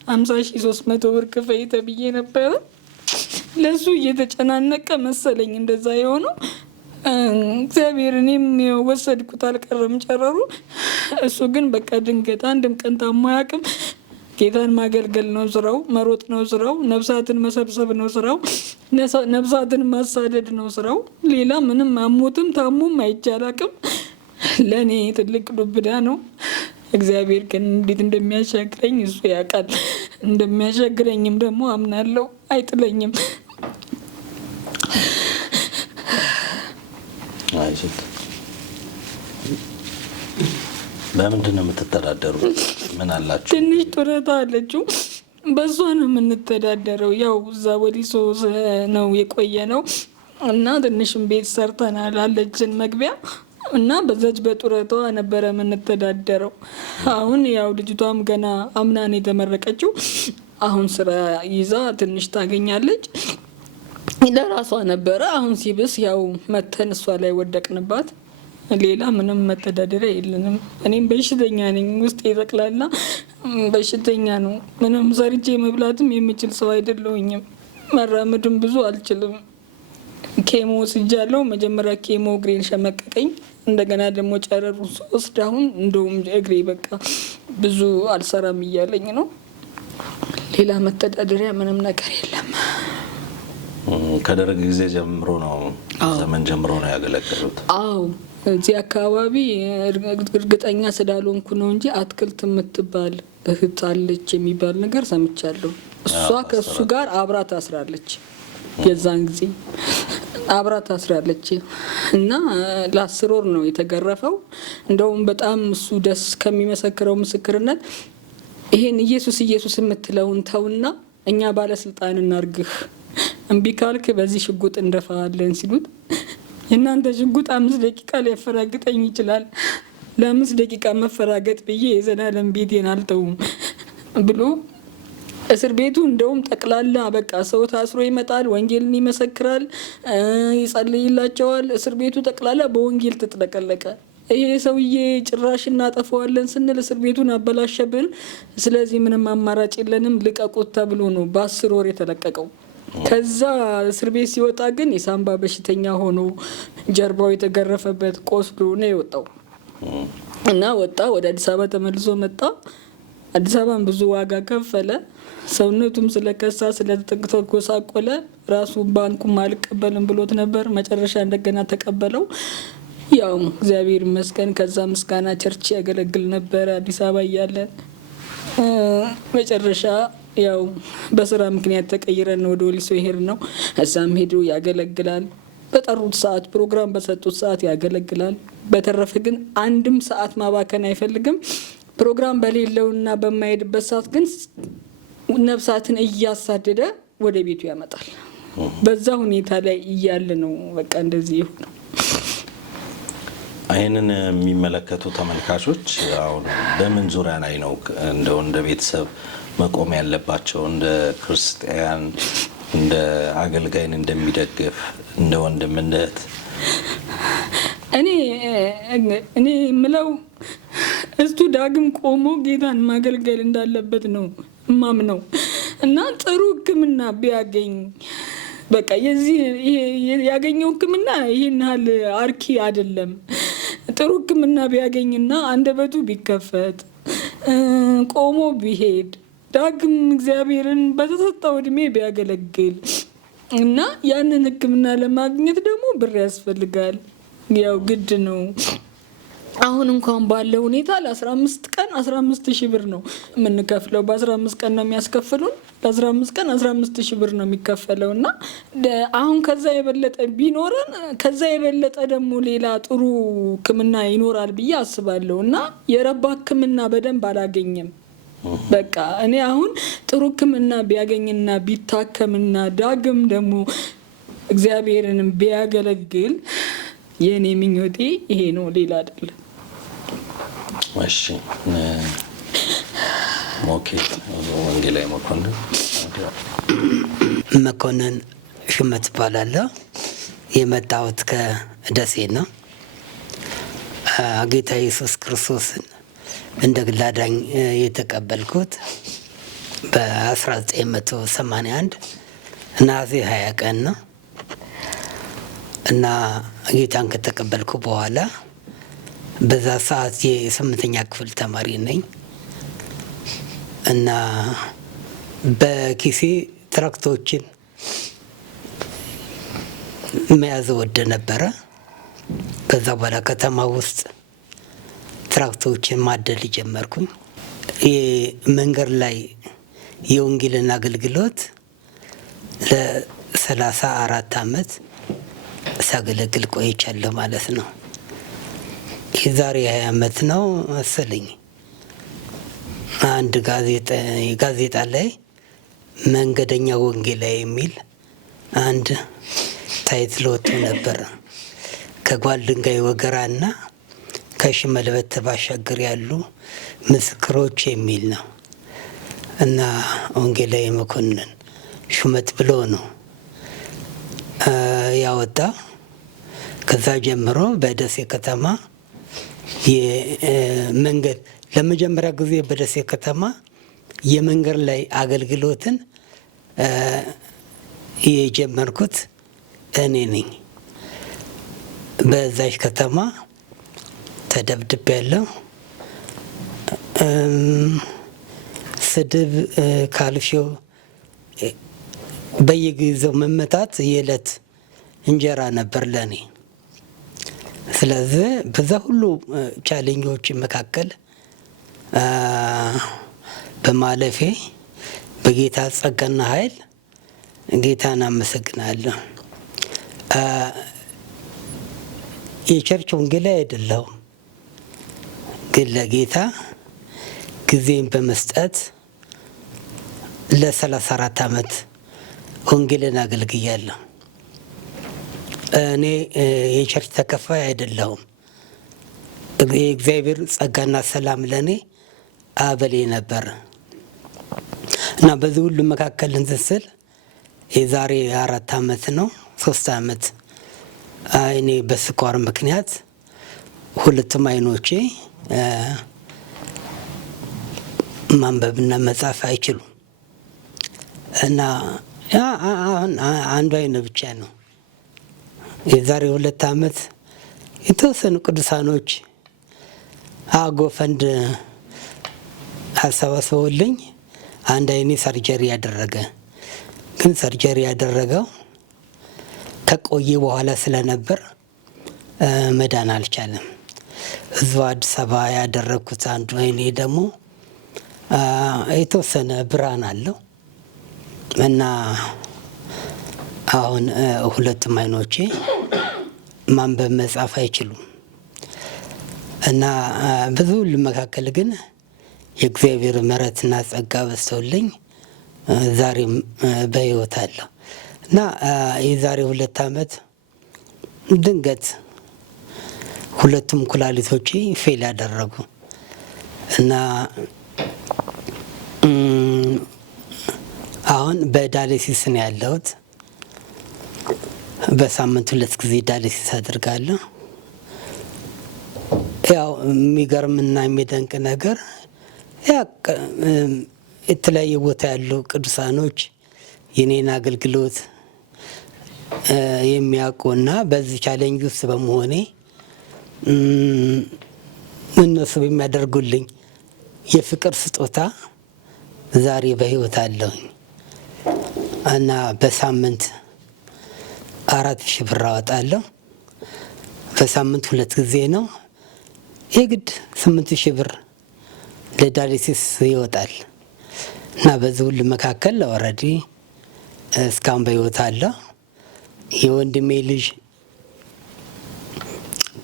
50,300 ብር ክፈይ ተብዬ ነበረ። ለሱ እየተጨናነቀ መሰለኝ እንደዛ የሆነው። እግዚአብሔር እኔም ወሰድኩት አልቀረም ጨረሩ። እሱ ግን በቃ ድንገት አንድም ቀን ታሞ አያውቅም። ጌታን ማገልገል ነው ስራው፣ መሮጥ ነው ስራው፣ ነፍሳትን መሰብሰብ ነው ስራው፣ ነፍሳትን ማሳደድ ነው ስራው። ሌላ ምንም አሞትም ታሞም አይቻላቅም። ለእኔ ትልቅ ዱብዳ ነው። እግዚአብሔር ግን እንዴት እንደሚያሻግረኝ እሱ ያውቃል። እንደሚያሻግረኝም ደግሞ አምናለሁ። አይጥለኝም። አይዞት። በምንድን ነው የምትተዳደሩት? ምን አላችሁ? ትንሽ ጡረታ አለችው፣ በሷ ነው የምንተዳደረው። ያው እዛ ወሊሶ ነው የቆየ ነው እና ትንሽም ቤት ሰርተናል፣ አለችን መግቢያ እና በዛች በጡረታዋ ነበረ የምንተዳደረው። አሁን ያው ልጅቷም ገና አምናን የተመረቀችው አሁን ስራ ይዛ ትንሽ ታገኛለች። ለራሷ ነበረ። አሁን ሲብስ ያው መተን እሷ ላይ ወደቅንባት። ሌላ ምንም መተዳደሪያ የለንም። እኔም በሽተኛ ነኝ፣ ውስጥ የጠቅላላ በሽተኛ ነው። ምንም ሰርቼ መብላትም የምችል ሰው አይደለሁኝም። መራመድም ብዙ አልችልም። ኬሞ ወስጃለሁ። መጀመሪያ ኬሞ እግሬን ሸመቀቀኝ። እንደገና ደግሞ ጨረሩ ስወስድ አሁን እንደውም እግሬ በቃ ብዙ አልሰራም እያለኝ ነው። ሌላ መተዳደሪያ ምንም ነገር የለም። ከደርግ ጊዜ ጀምሮ ነው ዘመን ጀምሮ ነው ያገለገሉት? አዎ፣ እዚህ አካባቢ እርግጠኛ ስላልሆንኩ ነው እንጂ አትክልት የምትባል እህት አለች የሚባል ነገር ሰምቻለሁ። እሷ ከእሱ ጋር አብራ ታስራለች። የዛን ጊዜ አብራ ታስራለች እና ለ10 ወር ነው የተገረፈው። እንደውም በጣም እሱ ደስ ከሚመሰክረው ምስክርነት ይሄን ኢየሱስ ኢየሱስ የምትለውን ተውና እኛ ባለስልጣን እናርግህ፣ እምቢ ካልክ በዚህ ሽጉጥ እንደፋለን ሲሉት የእናንተ ሽጉጥ 5 ደቂቃ ሊያፈራግጠኝ ይችላል፣ ለ5 ደቂቃ መፈራገጥ ብዬ የዘላለም ቤቴን አልተውም ብሎ እስር ቤቱ እንደውም ጠቅላላ በቃ ሰው ታስሮ ይመጣል፣ ወንጌልን ይመሰክራል፣ ይጸልይላቸዋል። እስር ቤቱ ጠቅላላ በወንጌል ተጥለቀለቀ። ይሄ ሰውዬ ጭራሽ እናጠፋዋለን ስንል እስር ቤቱን አበላሸብን፣ ስለዚህ ምንም አማራጭ የለንም ልቀቁት ተብሎ ነው በ10 ወር የተለቀቀው። ከዛ እስር ቤት ሲወጣ ግን የሳምባ በሽተኛ ሆኖ ጀርባው የተገረፈበት ቆስሎ ነው የወጣው እና ወጣ። ወደ አዲስ አበባ ተመልሶ መጣ። አዲስ አበባን ብዙ ዋጋ ከፈለ። ሰውነቱም ስለከሳ ስለተጎሳቆለ ራሱ ባንኩም አልቀበልም ብሎት ነበር። መጨረሻ እንደገና ተቀበለው። ያው እግዚአብሔር ይመስገን ከዛ ምስጋና ቸርች ያገለግል ነበር አዲስ አበባ እያለ። መጨረሻ ያው በስራ ምክንያት ተቀይረን ወደ ወሊሶ ይሄድ ነው። እዛም ሄዶ ያገለግላል። በጠሩት ሰዓት ፕሮግራም በሰጡት ሰዓት ያገለግላል። በተረፈ ግን አንድም ሰዓት ማባከን አይፈልግም። ፕሮግራም በሌለውና በማይሄድበት ሰዓት ግን ነፍሳትን እያሳደደ ወደ ቤቱ ያመጣል። በዛ ሁኔታ ላይ እያለ ነው በቃ እንደዚህ ይሁን። ይህንን የሚመለከቱ ተመልካቾች አሁን በምን ዙሪያ ላይ ነው እንደው እንደ ቤተሰብ መቆም ያለባቸው? እንደ ክርስቲያን፣ እንደ አገልጋይን እንደሚደግፍ እንደ ወንድም እንደ እህት እኔ የምለው እሱ ዳግም ቆሞ ጌታን ማገልገል እንዳለበት ነው ማምነው እና ጥሩ ሕክምና ቢያገኝ በቃ የዚህ ያገኘው ሕክምና ይሄን ያህል አርኪ አይደለም። ጥሩ ሕክምና ቢያገኝና አንደበቱ ቢከፈት ቆሞ ቢሄድ ዳግም እግዚአብሔርን በተሰጠው እድሜ ቢያገለግል እና ያንን ሕክምና ለማግኘት ደግሞ ብር ያስፈልጋል። ያው ግድ ነው። አሁን እንኳን ባለው ሁኔታ ለ15 ቀን 15,000 ብር ነው የምንከፍለው። በ15 ቀን ነው የሚያስከፍሉን። ለ15 ቀን 15,000 ብር ነው የሚከፈለው እና አሁን ከዛ የበለጠ ቢኖረን ከዛ የበለጠ ደግሞ ሌላ ጥሩ ሕክምና ይኖራል ብዬ አስባለሁ እና የረባ ሕክምና በደንብ አላገኘም። በቃ እኔ አሁን ጥሩ ሕክምና ቢያገኝና ቢታከምና ዳግም ደግሞ እግዚአብሔርንም ቢያገለግል የኔ ምኞቴ ይሄ ነው፣ ሌላ አይደለም። እሺ ኦኬ። ወንጌላዊ መኮንን ሹመት እባላለሁ። የመጣሁት ከደሴ ነው። ጌታ ኢየሱስ ክርስቶስን እንደ ግል አዳኝ የተቀበልኩት በ1981 ነሐሴ 20 ቀን ነው እና ጌታን ከተቀበልኩ በኋላ በዛ ሰዓት የ8ኛ ክፍል ተማሪ ነኝ እና በኪሴ ትራክቶችን መያዝ ወደ ነበረ። ከዛ በኋላ ከተማ ውስጥ ትራክቶችን ማደል ጀመርኩኝ። የመንገድ ላይ የወንጌልን አገልግሎት ለ34 ዓመት ሳገለግል ቆይቻለሁ ማለት ነው። የዛሬ 20 ዓመት ነው መሰለኝ አንድ ጋዜጣ ላይ መንገደኛ ወንጌላዊ የሚል አንድ ታይትል ወጥቶ ነበር። ከጓል ድንጋይ ወገራና ከሽመልበት ባሻገር ያሉ ምስክሮች የሚል ነው እና ወንጌላዊ መኮንን ሹመት ብሎ ነው ያወጣ። ከዛ ጀምሮ በደሴ ከተማ የመንገድ ለመጀመሪያ ጊዜ በደሴ ከተማ የመንገድ ላይ አገልግሎትን የጀመርኩት እኔ ነኝ። በዛች ከተማ ተደብድብ ያለው ስድብ ካልሽው በየጊዜው መመታት የዕለት እንጀራ ነበር ለኔ። ስለዚህ በዛ ሁሉ ቻሌንጆች መካከል በማለፌ በጌታ ጸጋና ኃይል ጌታን አመሰግናለሁ። የቸርች ወንጌላዊ አይደለሁም፣ ግን ለጌታ ጊዜን በመስጠት ለ34 ዓመት ወንጌልን አገልግያለሁ። እኔ የቸርች ተከፋይ አይደለሁም። የእግዚአብሔር ጸጋና ሰላም ለእኔ አበሌ ነበር እና በዚህ ሁሉ መካከል እንትን ስል የዛሬ 4 ዓመት ነው 3 ዓመት አይኔ በስኳር ምክንያት ሁለቱም አይኖቼ ማንበብና መጻፍ አይችሉም እና አሁን አንዱ አይነ ብቻ ነው። የዛሬ 2 ዓመት የተወሰኑ ቅዱሳኖች ጎፈንድ አሰባስበውልኝ አንድ አይኔ ሰርጀሪ ያደረገ፣ ግን ሰርጀሪ ያደረገው ከቆየ በኋላ ስለነበር መዳን አልቻለም። እዛው አዲስ አበባ ያደረግኩት አንዱ አይኔ ደግሞ የተወሰነ ብርሃን አለው እና አሁን ሁለቱም አይኖቼ ማንበብ መጻፍ አይችሉም እና ብዙ መካከል ግን የእግዚአብሔር ምሕረትና ጸጋ በዝተውልኝ ዛሬም በሕይወት አለሁ እና የዛሬ 2 ዓመት ድንገት ሁለቱም ኩላሊቶቼ ፌል ያደረጉ እና አሁን በዳያሊሲስ ነው ያለሁት። በሳምንት 2 ጊዜ ዳያሊሲስ አድርጋለሁ። ያው የሚገርምና የሚደንቅ ነገር የተለያየ ቦታ ያሉ ቅዱሳኖች የኔን አገልግሎት የሚያውቁና በዚህ ቻሌንጅ ውስጥ በመሆኔ እነሱ በሚያደርጉልኝ የፍቅር ስጦታ ዛሬ በሕይወት አለሁኝ እና በሳምንት 4,000 ብር አወጣለሁ። በሳምንት 2 ጊዜ ነው። የግድ 8,000 ብር ለዳያሊሲስ ይወጣል እና በዚህ ሁሉ መካከል ኦልሬዲ እስካሁን በሕይወት አለሁ። የወንድሜ ልጅ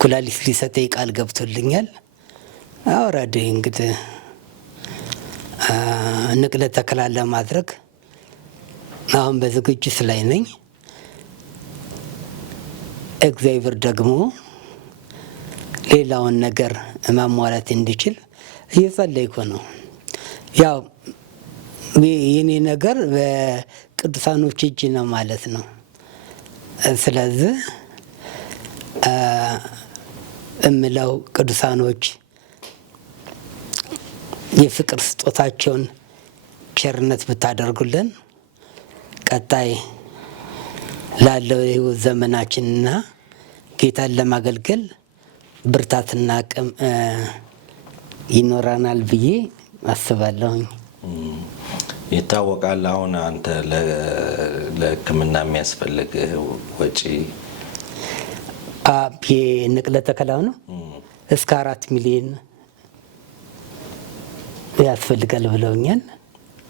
ኩላሊት ሊሰጠኝ ቃል ገብቶልኛል። ኦልሬዲ እንግዲህ ንቅለ ተከላ ለማድረግ አሁን በዝግጅት ላይ ነኝ። እግዚአብሔር ደግሞ ሌላውን ነገር ማሟላት እንዲችል እየጸለይኩ ነው። ያው የኔ ነገር በቅዱሳኖች እጅ ነው ማለት ነው። ስለዚህ እምለው ቅዱሳኖች የፍቅር ስጦታቸውን ቸርነት ብታደርጉልን ቀጣይ ላለው የሕይወት ዘመናችንና ጌታን ለማገልገል ብርታትና አቅም ይኖረናል ብዬ አስባለሁኝ። ይታወቃል። አሁን አንተ ለሕክምና የሚያስፈልግ ወጪ የንቅለ ተከላው ነው እስከ 4 ሚሊዮን ያስፈልጋል ብለውኛል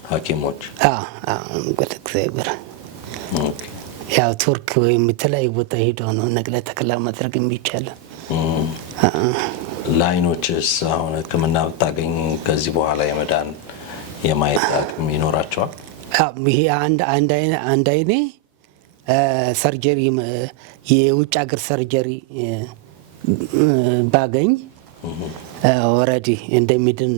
ሐኪሞች። እንግዲህ እግዚአብሔር ያው ቱርክ ወይም የተለያዩ ቦታ ሄዶ ነው ንቅለ ተከላ ማድረግ የሚቻለው። ለአይኖችስ አሁን ሕክምና ብታገኝ ከዚህ በኋላ የመዳን የማየት አቅም ይኖራቸዋል? ይሄ አንድ አይኔ ሰርጀሪ የውጭ ሀገር ሰርጀሪ ባገኝ ኦልሬዲ እንደሚድን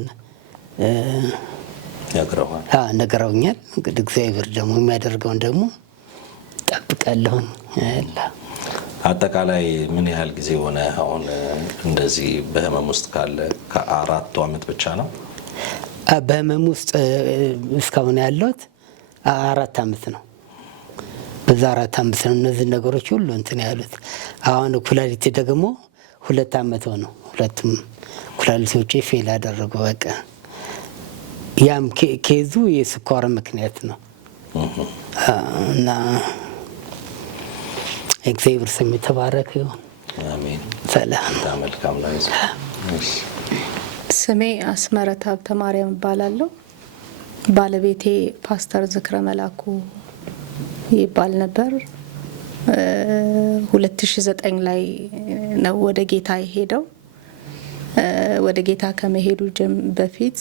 ነግረውኛል። እንግዲህ እግዚአብሔር ደግሞ የሚያደርገውን ደግሞ ጠብቃለሁኝ። አጠቃላይ ምን ያህል ጊዜ ሆነ አሁን እንደዚህ በህመም ውስጥ ካለ? ከ4 ዓመት ብቻ ነው በህመም ውስጥ እስካሁን ያለሁት 4 ዓመት ነው። በዛ 4 ዓመት ነው እነዚህ ነገሮች ሁሉ እንትን ያሉት። አሁን ኩላሊቴ ደግሞ 2 ዓመት ሆነው ሁለቱም ኩላሊቶቼ ፌል አደረጉ። በቃ ያም ኬዙ የስኳር ምክንያት ነው እና እግዚአብሔር ስም የተባረከ ይሁን። አሜን። ሰላም። መልካም ነው። ስሜ አስመረት ሀብተ ማርያም እባላለሁ። ባለቤቴ ፓስተር ዝክረ መላኩ ይባል ነበር። 2009 ላይ ነው ወደ ጌታ የሄደው። ወደ ጌታ ከመሄዱ በፊት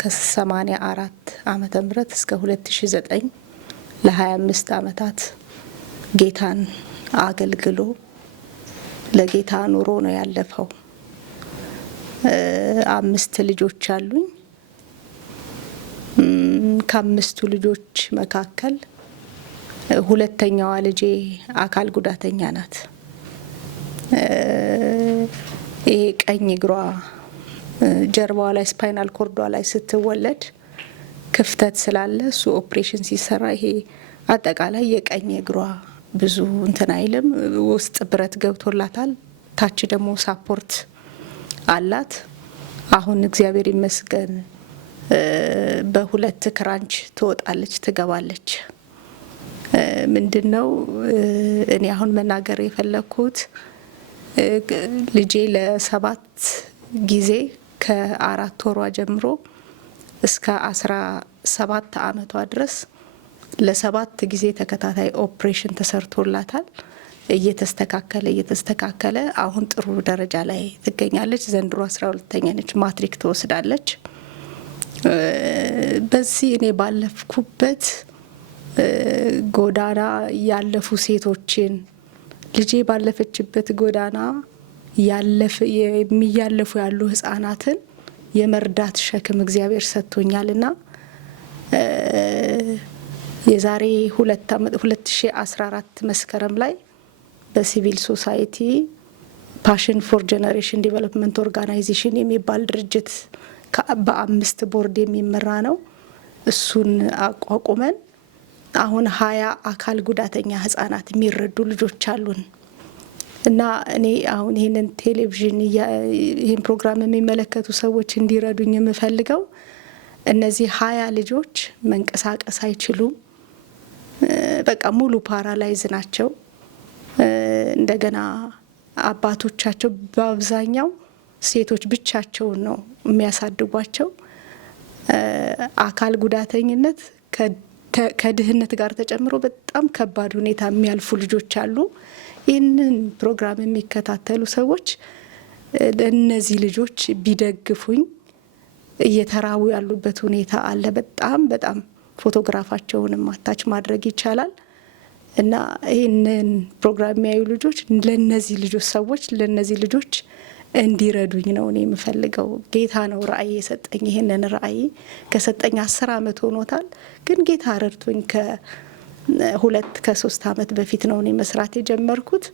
ከ84 ዓመተ ምህረት እስከ 2009 ለ25 ዓመታት ጌታን አገልግሎ ለጌታ ኑሮ ነው ያለፈው። 5 ልጆች አሉኝ። ከ5ቱ ልጆች መካከል ሁለተኛዋ ልጄ አካል ጉዳተኛ ናት። ይሄ ቀኝ እግሯ ጀርባዋ ላይ ስፓይናል ኮርዷ ላይ ስትወለድ ክፍተት ስላለ እሱ ኦፕሬሽን ሲሰራ ይሄ አጠቃላይ የቀኝ እግሯ ብዙ እንትን አይልም። ውስጥ ብረት ገብቶላታል። ታች ደግሞ ሳፖርት አላት። አሁን እግዚአብሔር ይመስገን በ2 ክራንች ትወጣለች ትገባለች። ምንድነው እኔ አሁን መናገር የፈለኩት ልጄ ለ7 ጊዜ ከ4 ወሯ ጀምሮ እስከ 17 ዓመቷ ድረስ ለ7 ጊዜ ተከታታይ ኦፕሬሽን ተሰርቶላታል። እየተስተካከለ አሁን ጥሩ ደረጃ ላይ ትገኛለች። ዘንድሮ 12ኛ ነች። ማትሪክ ትወስዳለች። በዚህ እኔ ባለፍኩበት ጎዳና ያለፉ ሴቶችን ልጄ ባለፈችበት ጎዳና የሚያለፉ ያሉ ህፃናትን የመርዳት ሸክም እግዚአብሔር ሰጥቶኛልና የዛሬ 2014 መስከረም ላይ በሲቪል ሶሳይቲ ፓሽን ፎር ጄኔሬሽን ዲቨሎፕመንት ኦርጋናይዜሽን የሚባል ድርጅት በ5 ቦርድ የሚመራ ነው። እሱን አቋቁመን አሁን 20 አካል ጉዳተኛ ህፃናት የሚረዱ ልጆች አሉን እና እኔ አሁን ይሄንን ቴሌቪዥን ይሄን ፕሮግራም የሚመለከቱ ሰዎች እንዲረዱኝ የምፈልገው እነዚህ 20 ልጆች መንቀሳቀስ አይችሉም። በቃ ሙሉ ፓራላይዝ ናቸው። እንደገና አባቶቻቸው በአብዛኛው ሴቶች ብቻቸውን ነው የሚያሳድጓቸው። አካል ጉዳተኝነት ከድህነት ጋር ተጨምሮ በጣም ከባድ ሁኔታ የሚያልፉ ልጆች አሉ። ይህንን ፕሮግራም የሚከታተሉ ሰዎች እነዚህ ልጆች ቢደግፉኝ እየተራቡ ያሉበት ሁኔታ አለ። በጣም ፎቶግራፋቸውንም አታች ማድረግ ይቻላል እና ይህንን ፕሮግራም የሚያዩ ልጆች ለነዚህ ልጆች እንዲረዱኝ ነው እኔ የምፈልገው። ጌታ ነው ራእይ የሰጠኝ። ይሄንን ራእይ ከሰጠኝ 10 ዓመት ሆኖታል። ግን ጌታ ረድቶኝ ከ3 ዓመት በፊት ነው እኔ መስራት የጀመርኩት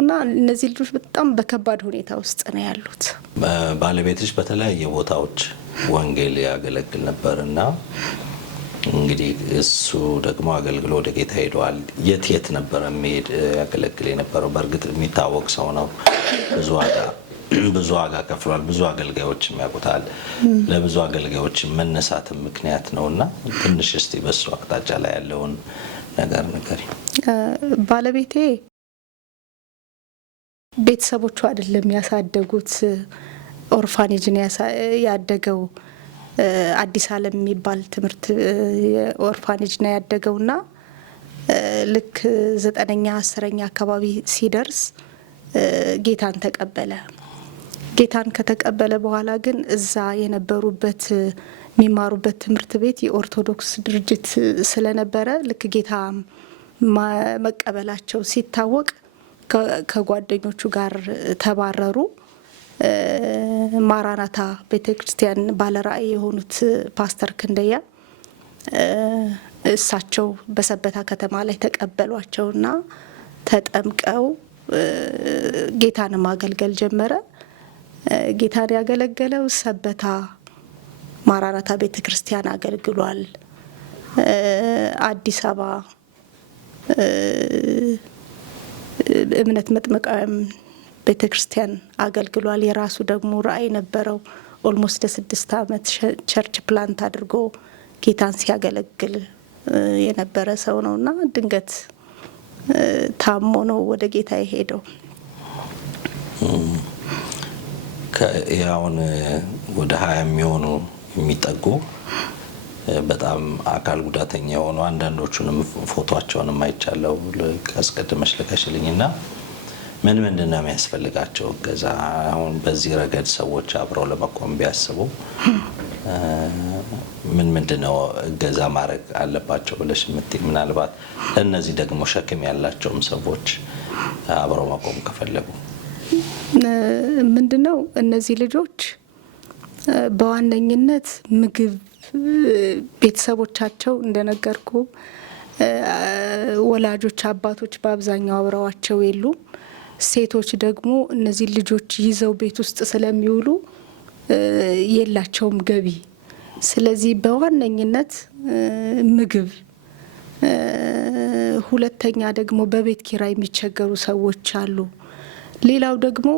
እና እነዚህ ልጆች በጣም በከባድ ሁኔታ ውስጥ ነው ያሉት። ባለቤትሽ በተለያየ ቦታዎች ወንጌል ያገለግል ነበርና እንግዲህ እሱ ደግሞ አገልግሎ ወደ ጌታ ሄደዋል። የት ነበር የሚሄድ ያገለግል የነበረው? በእርግጥ የሚታወቅ ሰው ነው። ብዙ ዋጋ ከፍሏል። ብዙ አገልጋዮች ያውቁታል። ለብዙ አገልጋዮች መነሳት ምክንያት ነውና ትንሽ እስቲ በሱ አቅጣጫ ላይ ያለውን ነገር ንገሪ። ባለቤቴ ቤተሰቦቹ አይደለም ያሳደጉት። ኦርፋኔጅ ነው ያደገው። አዲስ ዓለም የሚባል ትምህርት ኦርፋኔጅ ነው ያደገውና ልክ 9ኛ 10ኛ አካባቢ ሲደርስ ጌታን ተቀበለ። ጌታን ከተቀበለ በኋላ ግን እዛ የነበሩበት የሚማሩበት ትምህርት ቤት የኦርቶዶክስ ድርጅት ስለነበረ ልክ ጌታ መቀበላቸው ሲታወቅ ከጓደኞቹ ጋር ተባረሩ። ማራናታ ቤተክርስቲያን ባለራእይ የሆኑት ፓስተር ክንደያ እሳቸው በሰበታ ከተማ ላይ ተቀበሏቸውና ተጠምቀው ጌታን ማገልገል ጀመረ። ጌታን ያገለገለው ሰበታ ማራናታ ቤተክርስቲያን አገልግሏል። አዲስ አበባ እምነት መጥመቃውያን ቤተክርስቲያን አገልግሏል። የራሱ ደግሞ ራእይ ነበረው። ኦልሞስት 6 ዓመት ቸርች ፕላንት አድርጎ ጌታን ሲያገለግል የነበረ ሰው ነውና ድንገት ታሞ ነው ወደ ጌታ የሄደው። ከያውን ወደ 20 የሚሆኑ የሚጠጉ በጣም አካል ጉዳተኛ የሆኑ አንዳንዶቹንም ፎቶአቸውንም አይቻለው አስቀድመሽ ልከሽልኝና ምንድን ነው የሚያስፈልጋቸው እገዛ? አሁን በዚህ ረገድ ሰዎች አብረው ለመቆም ቢያስቡ ምንድን ነው እገዛ ማድረግ አለባቸው ብለሽ የምትይ? ምናልባት ለእነዚህ ደግሞ ሸክም ያላቸውም ሰዎች አብረው መቆም ከፈለጉ ምንድነው እነዚህ ልጆች በዋነኝነት ምግብ ቤተሰቦቻቸው እንደነገርኩ ወላጆች አባቶች በአብዛኛው አብረዋቸው የሉም። ሴቶች ደግሞ እነዚህ ልጆች ይዘው ቤት ውስጥ ስለሚውሉ የላቸውም ገቢ። ስለዚህ በዋነኝነት ምግብ፣ ሁለተኛ ደግሞ በቤት ኪራይ የሚቸገሩ ሰዎች አሉ። ሌላው ደግሞ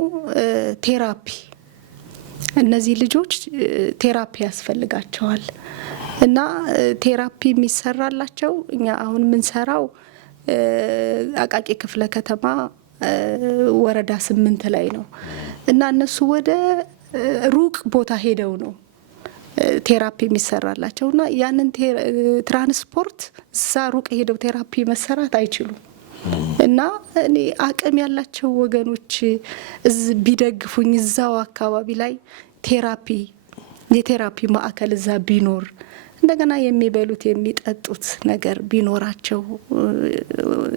ቴራፒ፣ እነዚህ ልጆች ቴራፒ ያስፈልጋቸዋል እና ቴራፒ የሚሰራላቸው እኛ አሁን የምንሰራው አቃቂ ክፍለ ከተማ ወረዳ 8 ላይ ነው እና እነሱ ወደ ሩቅ ቦታ ሄደው ነው ቴራፒ የሚሰራላቸው እና ያንን ትራንስፖርት እዛ ሩቅ ሄደው ቴራፒ መሰራት አይችሉም። እና እኔ አቅም ያላቸው ወገኖች ቢደግፉኝ እዛው አካባቢ ላይ የቴራፒ ማዕከል እዛ ቢኖር እንደገና የሚበሉት የሚጠጡት ነገር ቢኖራቸው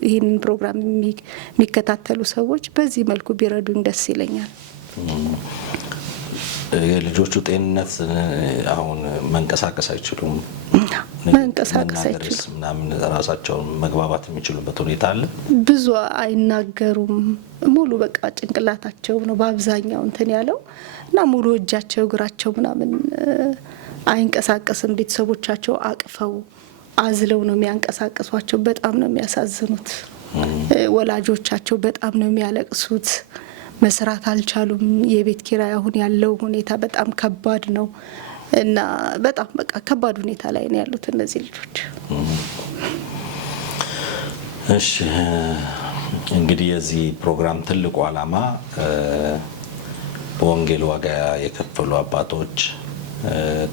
ይህንን ፕሮግራም የሚከታተሉ ሰዎች በዚህ መልኩ ቢረዱኝ ደስ ይለኛል። የልጆቹ ጤንነት አሁን መንቀሳቀስ አይችሉም፣ ምናምን ራሳቸውን መግባባት የሚችሉበት ሁኔታ አለ። ብዙ አይናገሩም። ሙሉ በቃ ጭንቅላታቸው ነው በአብዛኛው እንትን ያለው እና ሙሉ እጃቸው እግራቸው ምናምን አይንቀሳቀስም። ቤተሰቦቻቸው አቅፈው አዝለው ነው የሚያንቀሳቀሷቸው። በጣም ነው የሚያሳዝኑት። ወላጆቻቸው በጣም ነው የሚያለቅሱት። መስራት አልቻሉም። የቤት ኪራይ አሁን ያለው ሁኔታ በጣም ከባድ ነው እና በጣም በቃ ከባድ ሁኔታ ላይ ነው ያሉት እነዚህ ልጆች። እሺ እንግዲህ የዚህ ፕሮግራም ትልቁ ዓላማ በወንጌል ዋጋ የከፈሉ አባቶች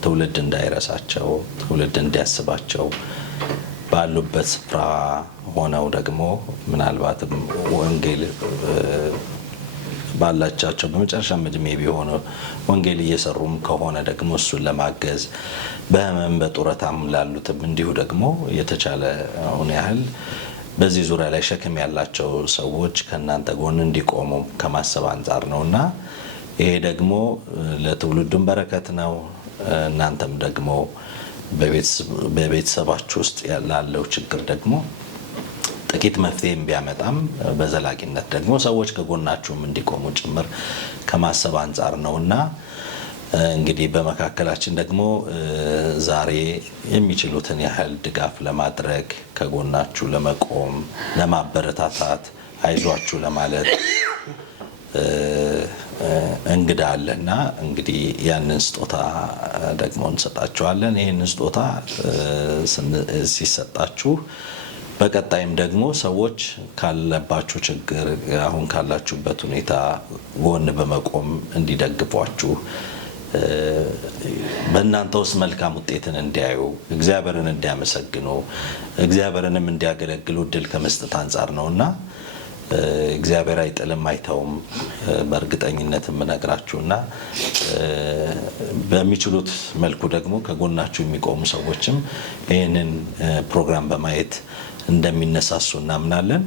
ትውልድ እንዳይረሳቸው፣ ትውልድ እንዲያስባቸው ባሉበት ስፍራ ሆነው ደግሞ ምናልባትም ወንጌል ባላቻቸው በመጨረሻ እድሜ ቢሆን ወንጌል እየሰሩም ከሆነ ደግሞ እሱን ለማገዝ በህመም በጡረታም ላሉትም እንዲሁ ደግሞ የተቻለ አሁን ያህል በዚህ ዙሪያ ላይ ሸክም ያላቸው ሰዎች ከእናንተ ጎን እንዲቆሙ ከማሰብ አንጻር ነውና ይሄ ደግሞ ለትውልዱም በረከት ነው። እናንተም ደግሞ በቤተሰባችሁ ውስጥ ያለው ችግር ደግሞ ጥቂት መፍትሄም ቢያመጣም በዘላቂነት ደግሞ ሰዎች ከጎናችሁም እንዲቆሙ ጭምር ከማሰብ አንጻር ነውና እንግዲህ በመካከላችን ደግሞ ዛሬ የሚችሉትን ያህል ድጋፍ ለማድረግ ከጎናችሁ ለመቆም ለማበረታታት አይዟችሁ ለማለት እንግዳ አለና እንግዲህ ያንን ስጦታ ደግሞ እንሰጣችኋለን። ይህንን ስጦታ ሲሰጣችሁ በቀጣይም ደግሞ ሰዎች ካለባችሁ ችግር አሁን ካላችሁበት ሁኔታ ጎን በመቆም እንዲደግፏችሁ በእናንተ ውስጥ መልካም ውጤትን እንዲያዩ እግዚአብሔርን እንዲያመሰግኑ እግዚአብሔርንም እንዲያገለግሉ እድል ከመስጠት አንጻር ነውና እግዚአብሔር አይጥልም አይተውም በእርግጠኝነት የምነግራችሁና በሚችሉት መልኩ ደግሞ ከጎናችሁ የሚቆሙ ሰዎችም ይህንን ፕሮግራም በማየት እንደሚነሳሱ እናምናለን።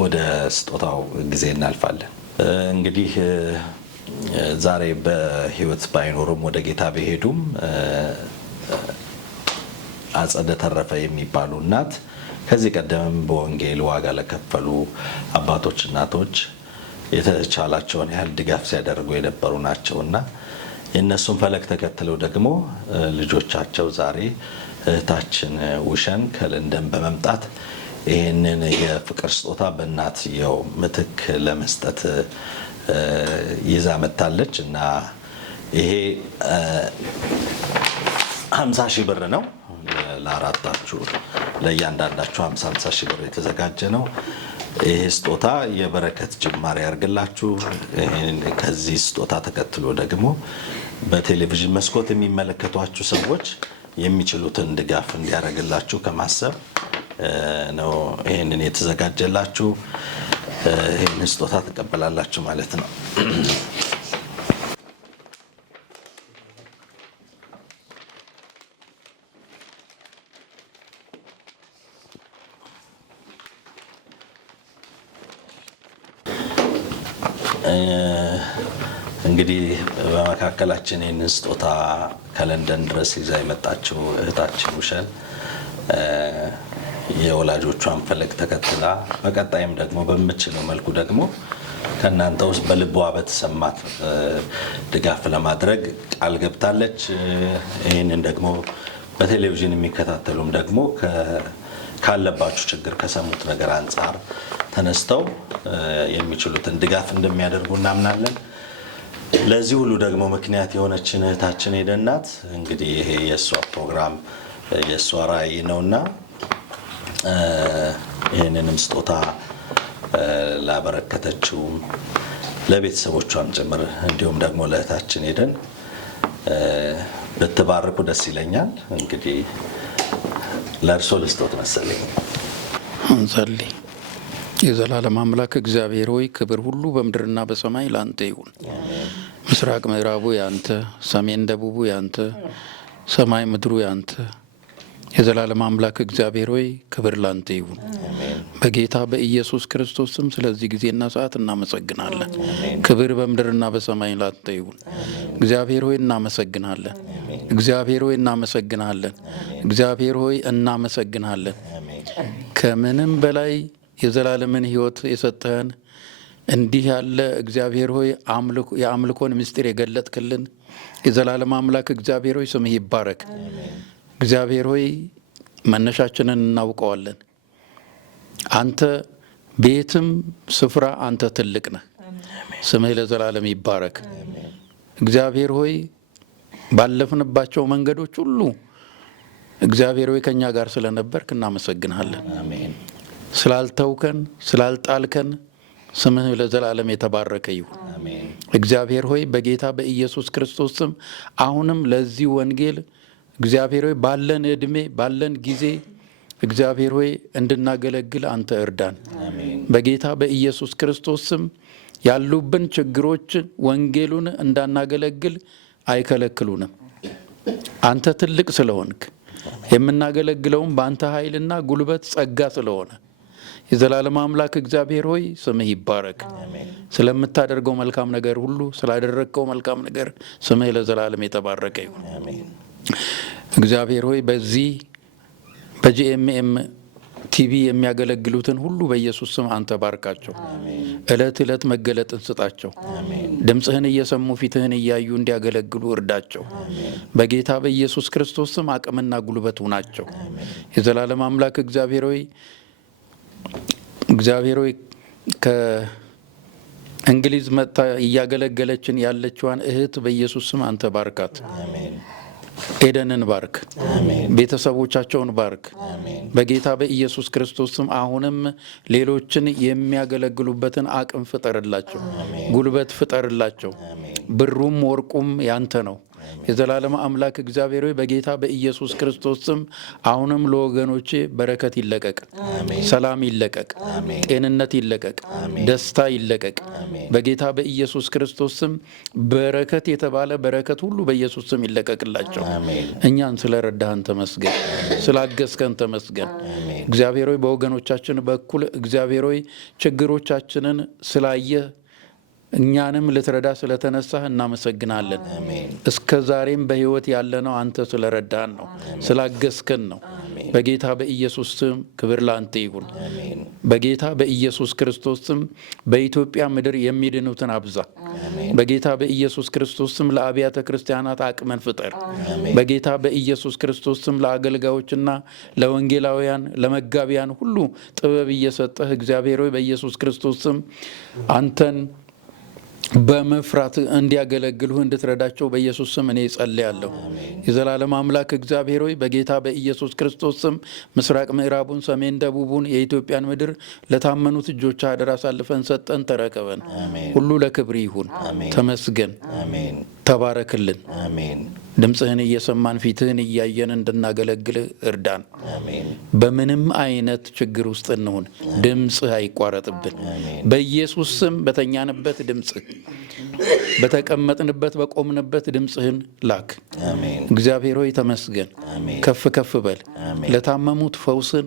ወደ ስጦታው ጊዜ እናልፋለን። እንግዲህ ዛሬ በህይወት ባይኖሩም ወደ ጌታ ቢሄዱም አጸደ ተረፈ የሚባሉ እናት ከዚህ ቀደም በወንጌል ዋጋ ለከፈሉ አባቶች እናቶች የተቻላቸውን ያህል ድጋፍ ሲያደርጉ የነበሩ ናቸውና የእነሱን ፈለግ ተከትለው ደግሞ ልጆቻቸው ዛሬ እህታችን ውሸን ከለንደን በመምጣት ይህንን የፍቅር ስጦታ በእናትየው ምትክ ለመስጠት ይዛ መጥታለች እና ይሄ 50 ሺህ ብር ነው። ለአራታችሁ ለእያንዳንዳችሁ 50 ሺህ ብር የተዘጋጀ ነው። ይሄ ስጦታ የበረከት ጅማሬ ያርግላችሁ። ከዚህ ስጦታ ተከትሎ ደግሞ በቴሌቪዥን መስኮት የሚመለከቷችሁ ሰዎች የሚችሉትን ድጋፍ እንዲያደርግላችሁ ከማሰብ ነው ይሄንን የተዘጋጀላችሁ። ይሄን ስጦታ ተቀበላላችሁ ማለት ነው። እንግዲህ በመካከላችን ይህንን ስጦታ ከለንደን ድረስ ይዛ የመጣችው እህታችን ውሸል የወላጆቿን ፈለግ ተከትላ በቀጣይም ደግሞ በምትችለው መልኩ ደግሞ ከእናንተ ውስጥ በልቧ በተሰማት ድጋፍ ለማድረግ ቃል ገብታለች። ይህንን ደግሞ በቴሌቪዥን የሚከታተሉም ደግሞ ካለባችሁ ችግር ከሰሙት ነገር አንጻር ተነስተው የሚችሉትን ድጋፍ እንደሚያደርጉ እናምናለን። ለዚህ ሁሉ ደግሞ ምክንያት የሆነችን እህታችን ሄደን ናት። እንግዲህ ይሄ የእሷ ፕሮግራም የእሷ ራዕይ ነውና ይህንንም ስጦታ ላበረከተችው ለቤተሰቦቿም ጭምር እንዲሁም ደግሞ ለእህታችን ሄደን ብትባርኩ ደስ ይለኛል። እንግዲህ ለእርሶ ልስጦት መሰለኝ። እንጸልይ። የዘላለም አምላክ እግዚአብሔር ሆይ ክብር ሁሉ በምድርና በሰማይ ላንተ ይሁን። ምስራቅ ምዕራቡ ያንተ፣ ሰሜን ደቡቡ ያንተ፣ ሰማይ ምድሩ ያንተ። የዘላለም አምላክ እግዚአብሔር ሆይ ክብር ላንተ ይሁን። በጌታ በኢየሱስ ክርስቶስ ስም ስለዚህ ጊዜና ሰዓት እናመሰግናለን። ክብር በምድርና በሰማይ ላንተ ይሁን። እግዚአብሔር ሆይ እናመሰግናለን። እግዚአብሔር ሆይ እናመሰግናለን። እግዚአብሔር ሆይ እናመሰግናለን። ከምንም በላይ የዘላለምን ሕይወት የሰጠህን እንዲህ ያለ እግዚአብሔር ሆይ የአምልኮን ምስጢር የገለጥክልን የዘላለም አምላክ እግዚአብሔር ሆይ ስምህ ይባረክ። እግዚአብሔር ሆይ መነሻችንን እናውቀዋለን። አንተ ቤትም ስፍራ አንተ ትልቅ ነህ። ስምህ ለዘላለም ይባረክ። እግዚአብሔር ሆይ ባለፍንባቸው መንገዶች ሁሉ እግዚአብሔር ሆይ ከኛ ጋር ስለነበርክ እናመሰግናለን። ስላልተውከን ስላልጣልከን ስምህ ለዘላለም የተባረከ ይሁን። እግዚአብሔር ሆይ በጌታ በኢየሱስ ክርስቶስ ስም አሁንም ለዚህ ወንጌል እግዚአብሔር ሆይ ባለን እድሜ ባለን ጊዜ እግዚአብሔር ሆይ እንድናገለግል አንተ እርዳን። በጌታ በኢየሱስ ክርስቶስ ስም ያሉብን ችግሮች ወንጌሉን እንዳናገለግል አይከለክሉንም። አንተ ትልቅ ስለሆንክ የምናገለግለውም በአንተ ኃይልና ጉልበት ጸጋ ስለሆነ የዘላለም አምላክ እግዚአብሔር ሆይ ስምህ ይባረክ። ስለምታደርገው መልካም ነገር ሁሉ ስላደረግከው መልካም ነገር ስምህ ለዘላለም የተባረከ ይሁን። እግዚአብሔር ሆይ በዚህ በጂኤምኤም ቲቪ የሚያገለግሉትን ሁሉ በኢየሱስ ስም አንተ ባርካቸው። ዕለት ዕለት መገለጥን ስጣቸው። ድምፅህን እየሰሙ ፊትህን እያዩ እንዲያገለግሉ እርዳቸው። በጌታ በኢየሱስ ክርስቶስ ስም አቅምና ጉልበት ሁናቸው። የዘላለም አምላክ እግዚአብሔር ሆይ ከእንግሊዝ መጥታ እያገለገለችን ያለችዋን እህት በኢየሱስ ስም አንተ ባርካት። ኤደንን ባርክ። ቤተሰቦቻቸውን ባርክ። በጌታ በኢየሱስ ክርስቶስ ስም አሁንም ሌሎችን የሚያገለግሉበትን አቅም ፍጠርላቸው፣ ጉልበት ፍጠርላቸው። ብሩም ወርቁም ያንተ ነው። የዘላለም አምላክ እግዚአብሔር ሆይ በጌታ በኢየሱስ ክርስቶስ ስም አሁንም ለወገኖቼ በረከት ይለቀቅ፣ ሰላም ይለቀቅ፣ ጤንነት ይለቀቅ፣ ደስታ ይለቀቅ። በጌታ በኢየሱስ ክርስቶስ ስም በረከት የተባለ በረከት ሁሉ በኢየሱስ ስም ይለቀቅላቸው። እኛን ስለረዳህን ተመስገን፣ ስላገዝከን ተመስገን። እግዚአብሔር ሆይ በወገኖቻችን በኩል እግዚአብሔር ሆይ ችግሮቻችንን ስላየህ እኛንም ልትረዳ ስለተነሳህ እናመሰግናለን። እስከ ዛሬም በሕይወት ያለነው አንተ ስለረዳን ነው፣ ስላገዝከን ነው። በጌታ በኢየሱስ ስም ክብር ላንተ ይሁን። በጌታ በኢየሱስ ክርስቶስ ስም በኢትዮጵያ ምድር የሚድኑትን አብዛ። በጌታ በኢየሱስ ክርስቶስ ስም ለአብያተ ክርስቲያናት አቅመን ፍጠር። በጌታ በኢየሱስ ክርስቶስ ስም ለአገልጋዮችና ለወንጌላውያን ለመጋቢያን ሁሉ ጥበብ እየሰጠህ እግዚአብሔር ሆይ በኢየሱስ ክርስቶስ ስም አንተን በመፍራት እንዲያገለግሉህ እንድትረዳቸው በኢየሱስ ስም እኔ ጸልያለሁ። የዘላለም አምላክ እግዚአብሔር ሆይ በጌታ በኢየሱስ ክርስቶስ ስም ምስራቅ ምዕራቡን፣ ሰሜን ደቡቡን፣ የኢትዮጵያን ምድር ለታመኑት እጆች አደራ አሳልፈን ሰጠን። ተረከበን። ሁሉ ለክብር ይሁን። ተመስገን። ተባረክልን። ድምጽህን እየሰማን ፊትህን እያየን እንድናገለግልህ እርዳን። በምንም አይነት ችግር ውስጥ እንሁን ድምጽህ አይቋረጥብን። በኢየሱስ ስም በተኛንበት ድምጽህ፣ በተቀመጥንበት በቆምንበት ድምጽህን ላክ። እግዚአብሔር ሆይ ተመስገን፣ ከፍ ከፍ በል። ለታመሙት ፈውስን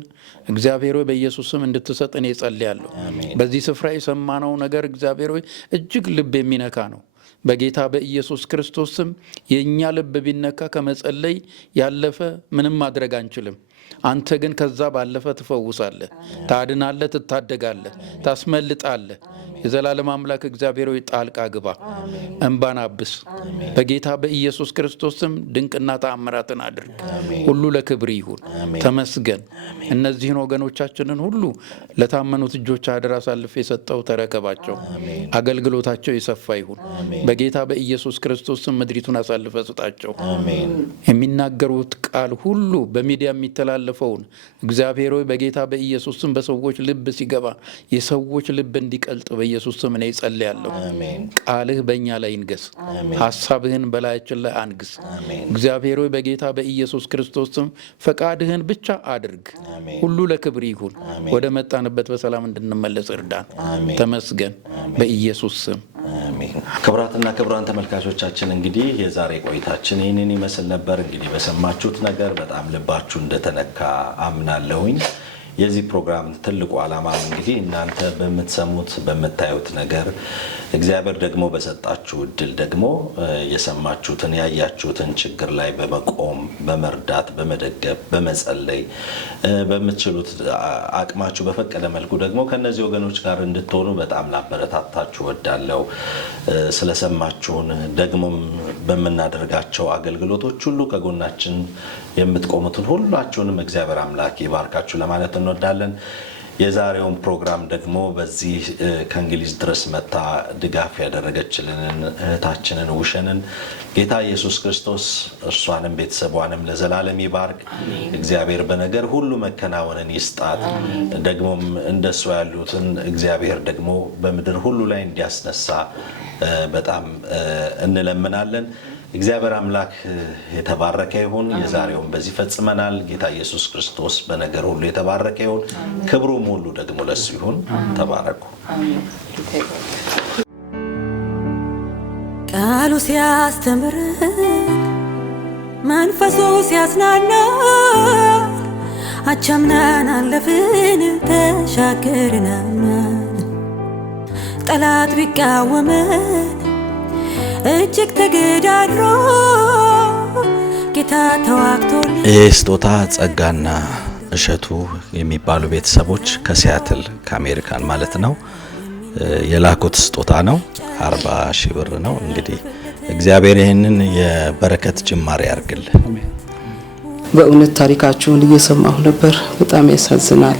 እግዚአብሔር ሆይ በኢየሱስ ስም እንድትሰጥ እኔ ጸልያለሁ። በዚህ ስፍራ የሰማነው ነገር እግዚአብሔር ሆይ እጅግ ልብ የሚነካ ነው። በጌታ በኢየሱስ ክርስቶስ ስም የእኛ ልብ ቢነካ ከመጸለይ ያለፈ ምንም ማድረግ አንችልም። አንተ ግን ከዛ ባለፈ ትፈውሳለህ፣ ታድናለህ፣ ትታደጋለህ፣ ታስመልጣለህ። የዘላለም አምላክ እግዚአብሔር ሆይ ጣልቃ ግባ፣ እንባን አብስ። በጌታ በኢየሱስ ክርስቶስ ስም ድንቅና ተአምራትን አድርግ። ሁሉ ለክብር ይሁን። ተመስገን። እነዚህን ወገኖቻችንን ሁሉ ለታመኑት እጆች አደራ አሳልፍ የሰጠው ተረከባቸው። አገልግሎታቸው የሰፋ ይሁን። በጌታ በኢየሱስ ክርስቶስ ስም ምድሪቱን አሳልፈ ስጣቸው። የሚናገሩት ቃል ሁሉ በሚዲያ የሚተላለፈውን እግዚአብሔር ሆይ በጌታ በኢየሱስ ስም በሰዎች ልብ ሲገባ የሰዎች ልብ እንዲቀልጥ በኢየሱስ ስም እኔ ጸልያለሁ። ቃልህ በእኛ ላይ ይንገስ፣ ሐሳብህን በላያችን ላይ አንግስ። እግዚአብሔር ሆይ በጌታ በኢየሱስ ክርስቶስ ስም ፈቃድህን ብቻ አድርግ። ሁሉ ለክብር ይሁን። ወደ መጣንበት በሰላም እንድንመለስ እርዳን። ተመስገን በኢየሱስ ስም። ክቡራትና ክቡራን ተመልካቾቻችን እንግዲህ የዛሬ ቆይታችን ይህንን ይመስል ነበር። እንግዲህ በሰማችሁት ነገር በጣም ልባችሁ እንደተነካ አምናለሁኝ። የዚህ ፕሮግራም ትልቁ ዓላማ እንግዲህ እናንተ በምትሰሙት በምታዩት ነገር እግዚአብሔር ደግሞ በሰጣችሁ እድል ደግሞ የሰማችሁትን ያያችሁትን ችግር ላይ በመቆም በመርዳት በመደገፍ በመጸለይ በምትችሉት አቅማችሁ በፈቀደ መልኩ ደግሞ ከነዚህ ወገኖች ጋር እንድትሆኑ በጣም ላበረታታችሁ ወዳለው። ስለሰማችሁን ደግሞም በመናደርጋቸው አገልግሎቶች ሁሉ ከጎናችን የምትቆሙትን ሁላችሁንም እግዚአብሔር አምላክ ይባርካችሁ ለማለት እንወዳለን። የዛሬውን ፕሮግራም ደግሞ በዚህ ከእንግሊዝ ድረስ መታ ድጋፍ ያደረገችልንን እህታችንን ውሸንን ጌታ ኢየሱስ ክርስቶስ እርሷንም ቤተሰቧንም ለዘላለም ይባርክ። እግዚአብሔር በነገር ሁሉ መከናወንን ይስጣት። ደግሞም እንደሷ ያሉትን እግዚአብሔር ደግሞ በምድር ሁሉ ላይ እንዲያስነሳ በጣም እንለምናለን። እግዚአብሔር አምላክ የተባረከ ይሁን። የዛሬውን በዚህ ፈጽመናል። ጌታ ኢየሱስ ክርስቶስ በነገር ሁሉ የተባረከ ይሁን። ክብሩም ሁሉ ደግሞ ለሱ ይሁን። ተባረኩ። ቃሉ ሲያስተምር መንፈሱ ሲያጽናና አቻምናን አለፍን ተሻገርናል። ጠላት ቢቃወመን እጅግ ተገዳድሮ ጌታ ተዋግቶልን። ይህ ስጦታ ጸጋና እሸቱ የሚባሉ ቤተሰቦች ከሲያትል ከአሜሪካን ማለት ነው የላኩት ስጦታ ነው። 40,000 ብር ነው። እንግዲህ እግዚአብሔር ይህንን የበረከት ጅማሬ ያርግል። በእውነት ታሪካችሁን እየሰማሁ ነበር። በጣም ያሳዝናል።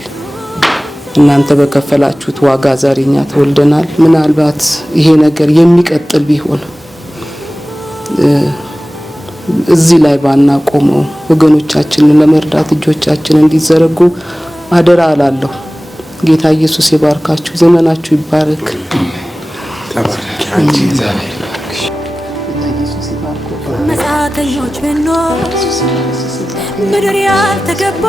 እናንተ በከፈላችሁት ዋጋ ዛሬኛ ተወልደናል። ምናልባት ይሄ ነገር የሚቀጥል ቢሆን እዚህ ላይ ባናቆመው ወገኖቻችንን ለመርዳት እጆቻችን እንዲዘረጉ አደራ አላለሁ። ጌታ ኢየሱስ ይባርካችሁ፣ ዘመናችሁ ይባረክ። መጻተኞች ብንኖር ምድር ያልተገባ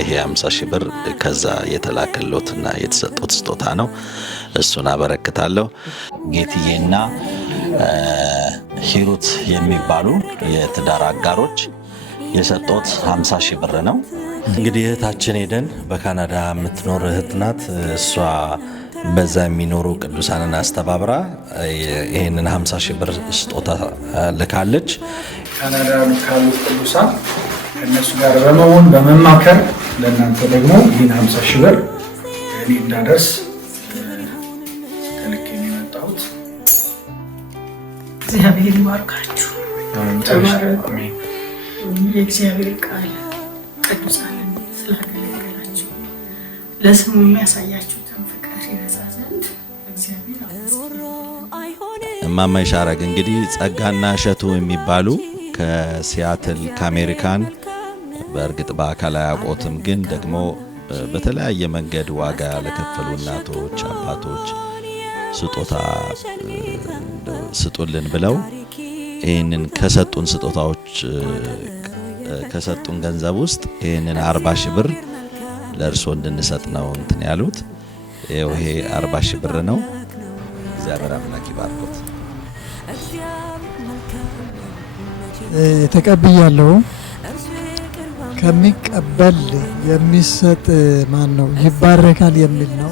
ይሄ 50,000 ብር ከዛ የተላከሎትና የተሰጡት ስጦታ ነው። እሱን አበረክታለሁ። ጌትዬና ሂሩት የሚባሉ የትዳር አጋሮች የሰጡት 50,000 ብር ነው። እንግዲህ እህታችን ሄደን በካናዳ የምትኖር እህት ናት። እሷ በዛ የሚኖሩ ቅዱሳንን አስተባብራ ይህንን 50,000 ብር ስጦታ ልካለች። ካናዳ ካሉት ቅዱሳን ከእነሱ ጋር በመሆን በመማከር ለእናንተ ደግሞ ይህን 50,000 ብር እኔ እንዳደርስ ተልኬ የመጣሁት። እግዚአብሔር ይባርካችሁ። ተባረኩ። የእግዚአብሔር ቃል ቅዱሳንን ስላገለገላችሁ ለስሙ የሚያሳያችሁትን ፍቅር ይረሳ ዘንድ እግዚአብሔር እማማ ይሻረግ እንግዲህ ጸጋና እሸቱ የሚባሉ ከሲያትል ከአሜሪካን በእርግጥ በአካል አያውቁትም፣ ግን ደግሞ በተለያየ መንገድ ዋጋ ለከፈሉ እናቶች፣ አባቶች ስጦታ ስጡልን ብለው ይህንን ከሰጡን ስጦታዎች ከሰጡን ገንዘብ ውስጥ ይህንን 40 ሺህ ብር ለእርሶ እንድንሰጥ ነው እንትን ያሉት። ይሄ 40 ሺህ ብር ነው። እግዚአብሔር አምላክ ይባርኮት። ተቀብያለሁ። ከሚቀበል የሚሰጥ ማን ነው? ይባረካል የሚል ነው።